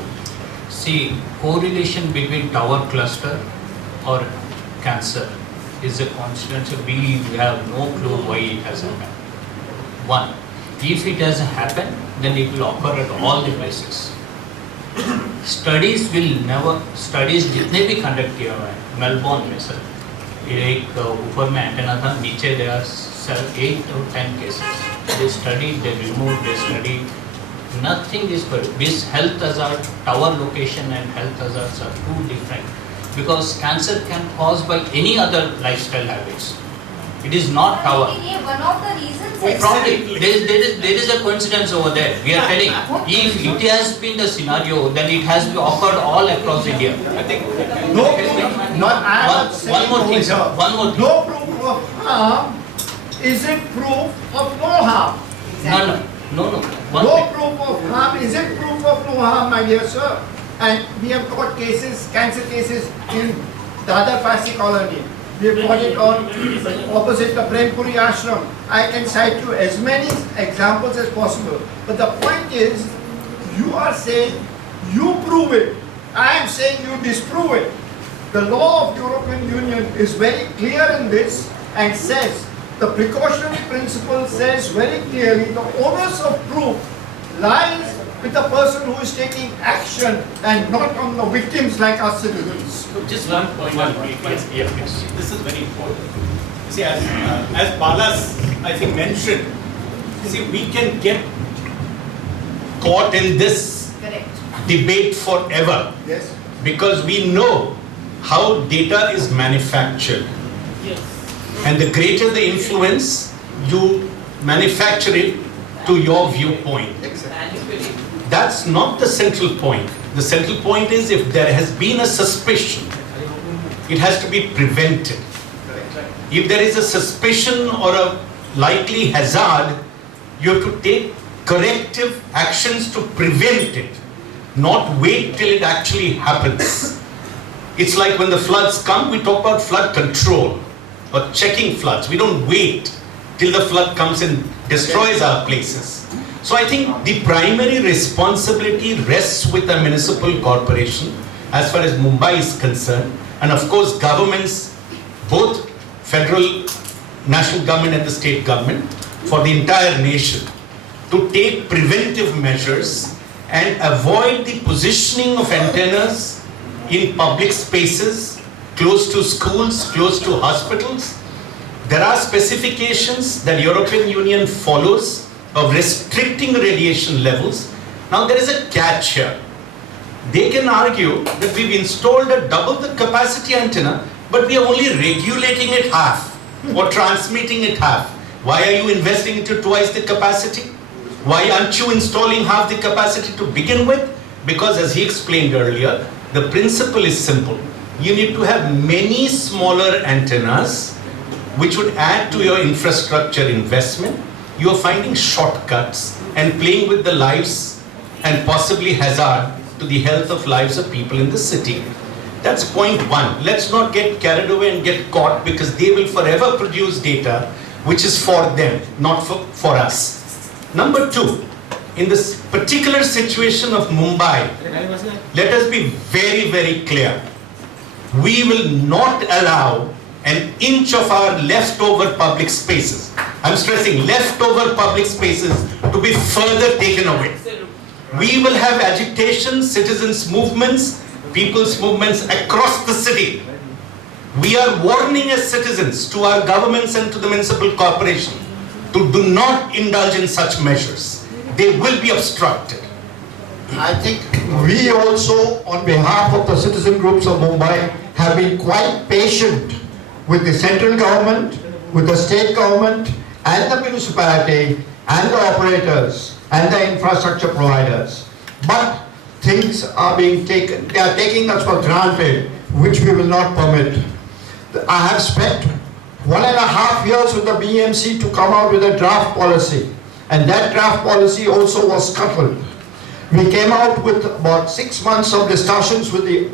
see correlation between tower cluster or cancer is a constant, so we have no clue why it has happened. One, if it has happened, then it will occur at all the places. Studies will never, studies जितने भी conduct किया हुआ है, Melbourne में sir, एक ऊपर में antenna था, नीचे there are 8 or 10 cases. They studied, they removed, they studied. Nothing is good. This health hazard, tower location and health hazards are two different, because cancer can cause by any other lifestyle habits. It is not tower. लेकिन ये one of the reasons है। Probably there is a coincidence over there. We are telling, if it has been the scenario, then it has occurred all across India. No proof, not I am saying One more thing, sir. One more thing. no proof of harm isn't proof of no harm. No. One No thing. proof of harm isn't proof of no harm, my dear sir. And we have got cases, cancer cases in Dada Pasi colony. We have got it on opposite the Prempuri ashram. I can cite you as many examples as possible. But the point is, you are saying you prove it. I am saying you disprove it. The law of European Union is very clear in this and says, the precautionary principle says very clearly, the onus of proof lies with the person who is taking action and not on the victims like us citizens. Just one point. Yeah, please. This is very important. You see, as Balas, I think, mentioned, you see, we can get caught in this debate forever. Yes. Because we know how data is manufactured. Yes. And the greater the influence, you manufacture it to your viewpoint. Manipulate. That's not the central point. The central point is, if there has been a suspicion, it has to be prevented. If there is a suspicion or a likely hazard, you have to take corrective actions to prevent it, not wait till it actually happens. It's like when the floods come, we talk about flood control or checking floods. We don't wait till the flood comes and destroys our places. So I think the primary responsibility rests with the municipal corporation as far as Mumbai is concerned, and of course governments, both federal, national government and the state government, for the entire nation, to take preventive measures and avoid the positioning of antennas in public spaces, close to schools, close to hospitals. There are specifications that European Union follows of restricting radiation levels. Now there is a catch here. They can argue that we've installed a double the capacity antenna, but we are only regulating it half or transmitting it half. Why are you investing into twice the capacity? Why aren't you installing half the capacity to begin with? Because as he explained earlier, the principle is simple. You need to have many smaller antennas which would add to your infrastructure investment. You are finding shortcuts and playing with the lives and possibly hazard to the health of lives of people in the city. That's point one. Let's not get carried away and get caught, because they will forever produce data which is for them, not for us. Number two, in this particular situation of Mumbai, let us be very, very clear. We will not allow an inch of our leftover public spaces, I'm stressing leftover public spaces, to be further taken away. We will have agitation, citizens' movements, people's movements across the city. We are warning as citizens to our governments and to the municipal corporation to do not indulge in such measures. They will be obstructed. I think we also, on behalf of the citizen groups of Mumbai, have been quite patient with the central government, with the state government, and the municipality, and the operators, and the infrastructure providers. But things are being taken, they are taking us for granted, which we will not permit. I have spent 1.5 years with the BMC to come out with a draft policy, and that draft policy also was scuttled. We came out with about 6 months of discussions with the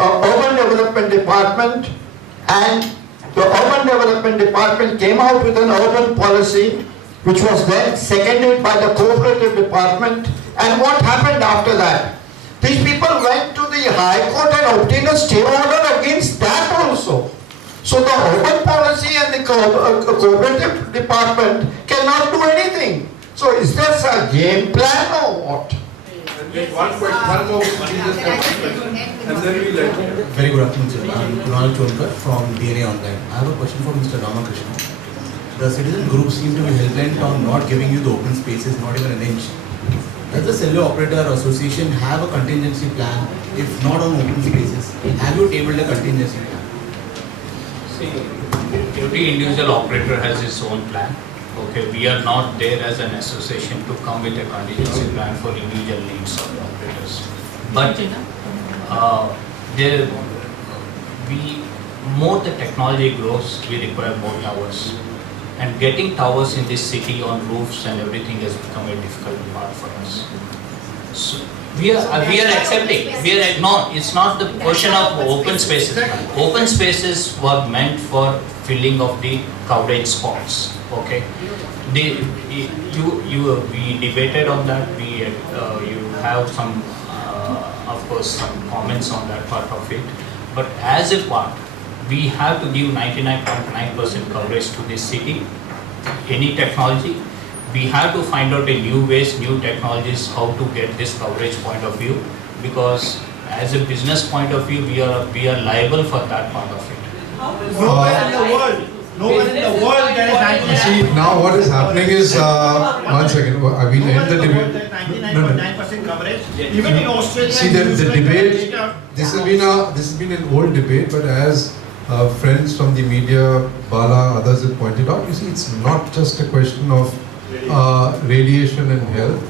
Urban Development Department, and the Urban Development Department came out with an urban policy which was then seconded by the Cooperative Department. And what happened after that? These people went to the High Court and obtained a stay order against that also. So the urban policy and the Cooperative Department cannot do anything. So is this a game plan or what? One question, one more, and then we'll let you. Very good afternoon, sir. I'm Kunal Chonkar from DNA Online. I have a question for Mr. Ramakrishnan. The citizen groups seem to be hell-bent on not giving you the open spaces, not even an inch. Does the Cellular Operator Association have a contingency plan, if not on open spaces? Have you tabled a contingency plan? See, every individual operator has his own plan. Okay, we are not there as an association to come with a contingency plan for individual needs of the operators. But more the technology grows, we require more towers. And getting towers in this city on roofs and everything has become a difficult part for us. So we are accepting. No, it's not the question of open spaces. Open spaces were meant for filling of the coverage spots. Okay, we debated on that. You have some, of course, some comments on that part of it. But as a part, we have to give 99.9% coverage to this city. Any technology, we have to find out a new ways, new technologies, how to get this coverage point of view. Because as a business point of view, we are liable for that part of it. Nowhere in the world. Nowhere in the world there is 99%. See, now what is happening is, one second, I will end the debate. 99.9% coverage. Even in Australia. See, the debate, this has been an old debate, but as friends from the media, Bala, others have pointed out, you see, it's not just a question of radiation and health.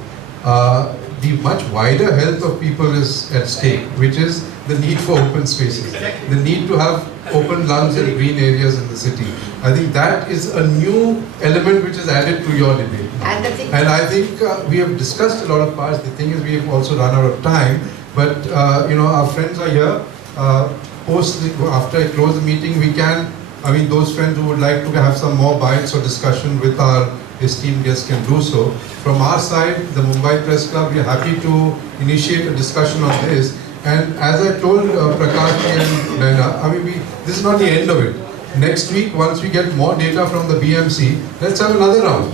The much wider health of people is at stake, which is the need for open spaces, the need to have open lungs and green areas in the city. I think that is a new element which is added to your debate. And I think we have discussed a lot of parts. The thing is, we have also run out of time, but our friends are here. After I close the meeting, those friends who would like to have some more bites or discussion with our esteemed guests can do so. From our side, the Mumbai Press Club, we are happy to initiate a discussion on this. And as I told Prakash and Naina, this is not the end of it. Next week, once we get more data from the BMC, let's have another round.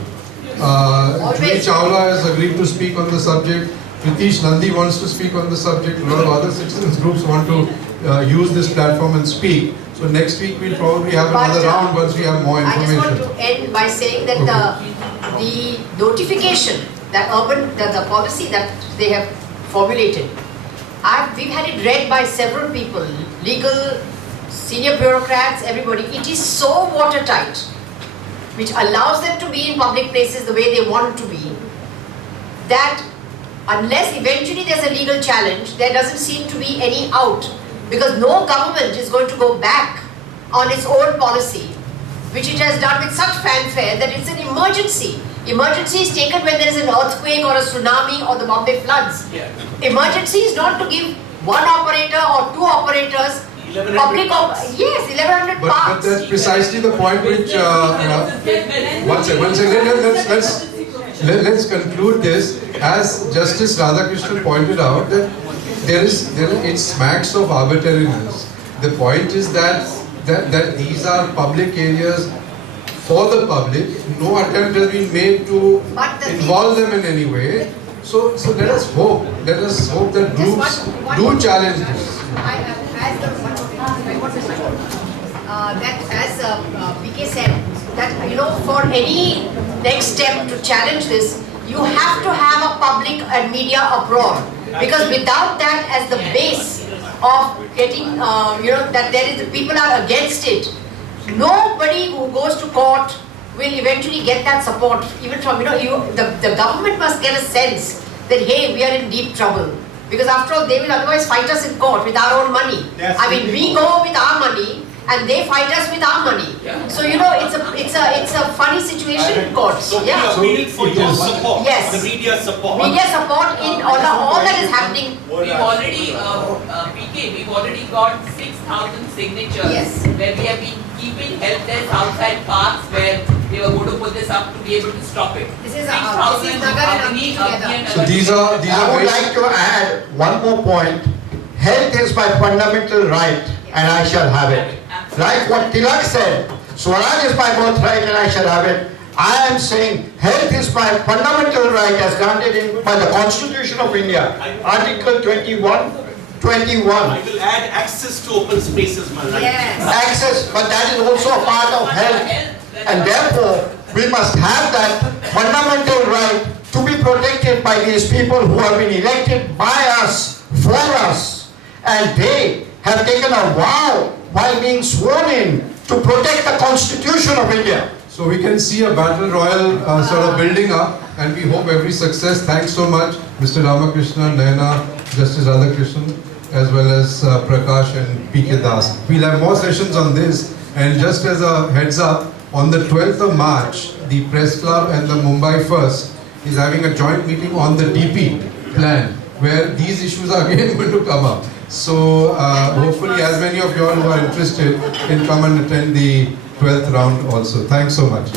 Julie Chawla has agreed to speak on the subject. Pritish Nandi wants to speak on the subject. A lot of other citizens groups want to use this platform and speak. So next week we'll probably have another round once we have more information. I just want to end by saying that the notification, the policy that they have formulated, we've had it read by several people, legal, senior bureaucrats, everybody. It is so watertight, which allows them to be in public places the way they want to be, that unless eventually there's a legal challenge, there doesn't seem to be any out. Because no government is going to go back on its own policy, which it has done with such fanfare that it's an emergency. Emergency is taken when there is an earthquake or a tsunami or the Bombay floods. Yeah. Emergency is not to give one operator or two operators public. Yes, 1100 but parks. But that's precisely the point which. One second. Let's conclude this. As Justice Radhakrishnan pointed out, that it smacks of arbitrariness. The point is that these are public areas for the public. No attempt has been made to involve them in any way. So let us hope. Let us hope that groups do challenge this. As PK said, that for any next step to challenge this, you have to have a public and media uproar. Because without that as the base of getting, that people are against it, nobody who goes to court will eventually get that support. Even from, the government must get a sense that, hey, we are in deep trouble. Because after all, they will otherwise fight us in court with our own money. We go with our money and they fight us with our money. So you know, it's a funny situation in courts. So we are appealing for your support, Yes. the media support. Media support in all that is happening. We've already, PK, we've already got 6,000 signatures. Yes. Where we have been keeping help desk outside parks where they were going to put this up to be able to stop it. This is 6,000 Nagar and Agni, together. Agni and So these are I would very like to add one more point. Health is my fundamental right and I shall have it. Like what Tilak said, Swaraj is my birthright and I shall have it. I am saying health is my fundamental right as granted by the Constitution of India. Article 21. I will add access to open spaces, my right. Yes. Access, but that is also a part of health. And therefore, we must have that fundamental right to be protected by these people who have been elected by us, for us. And they have taken a vow while being sworn in to protect the Constitution of India. So we can see a battle royal sort of building up, and we hope every success. Thanks so much, Mr. Ramakrishna, Naina, Justice Radhakrishnan, as well as Prakash and PK Das. We'll have more sessions on this, and just as a heads up, on the 12th of March, the Press Club and the Mumbai First is having a joint meeting on the DP plan, where these issues are again going to come up. So hopefully as many of you all who are interested can come and attend the 12th round also. Thanks so much.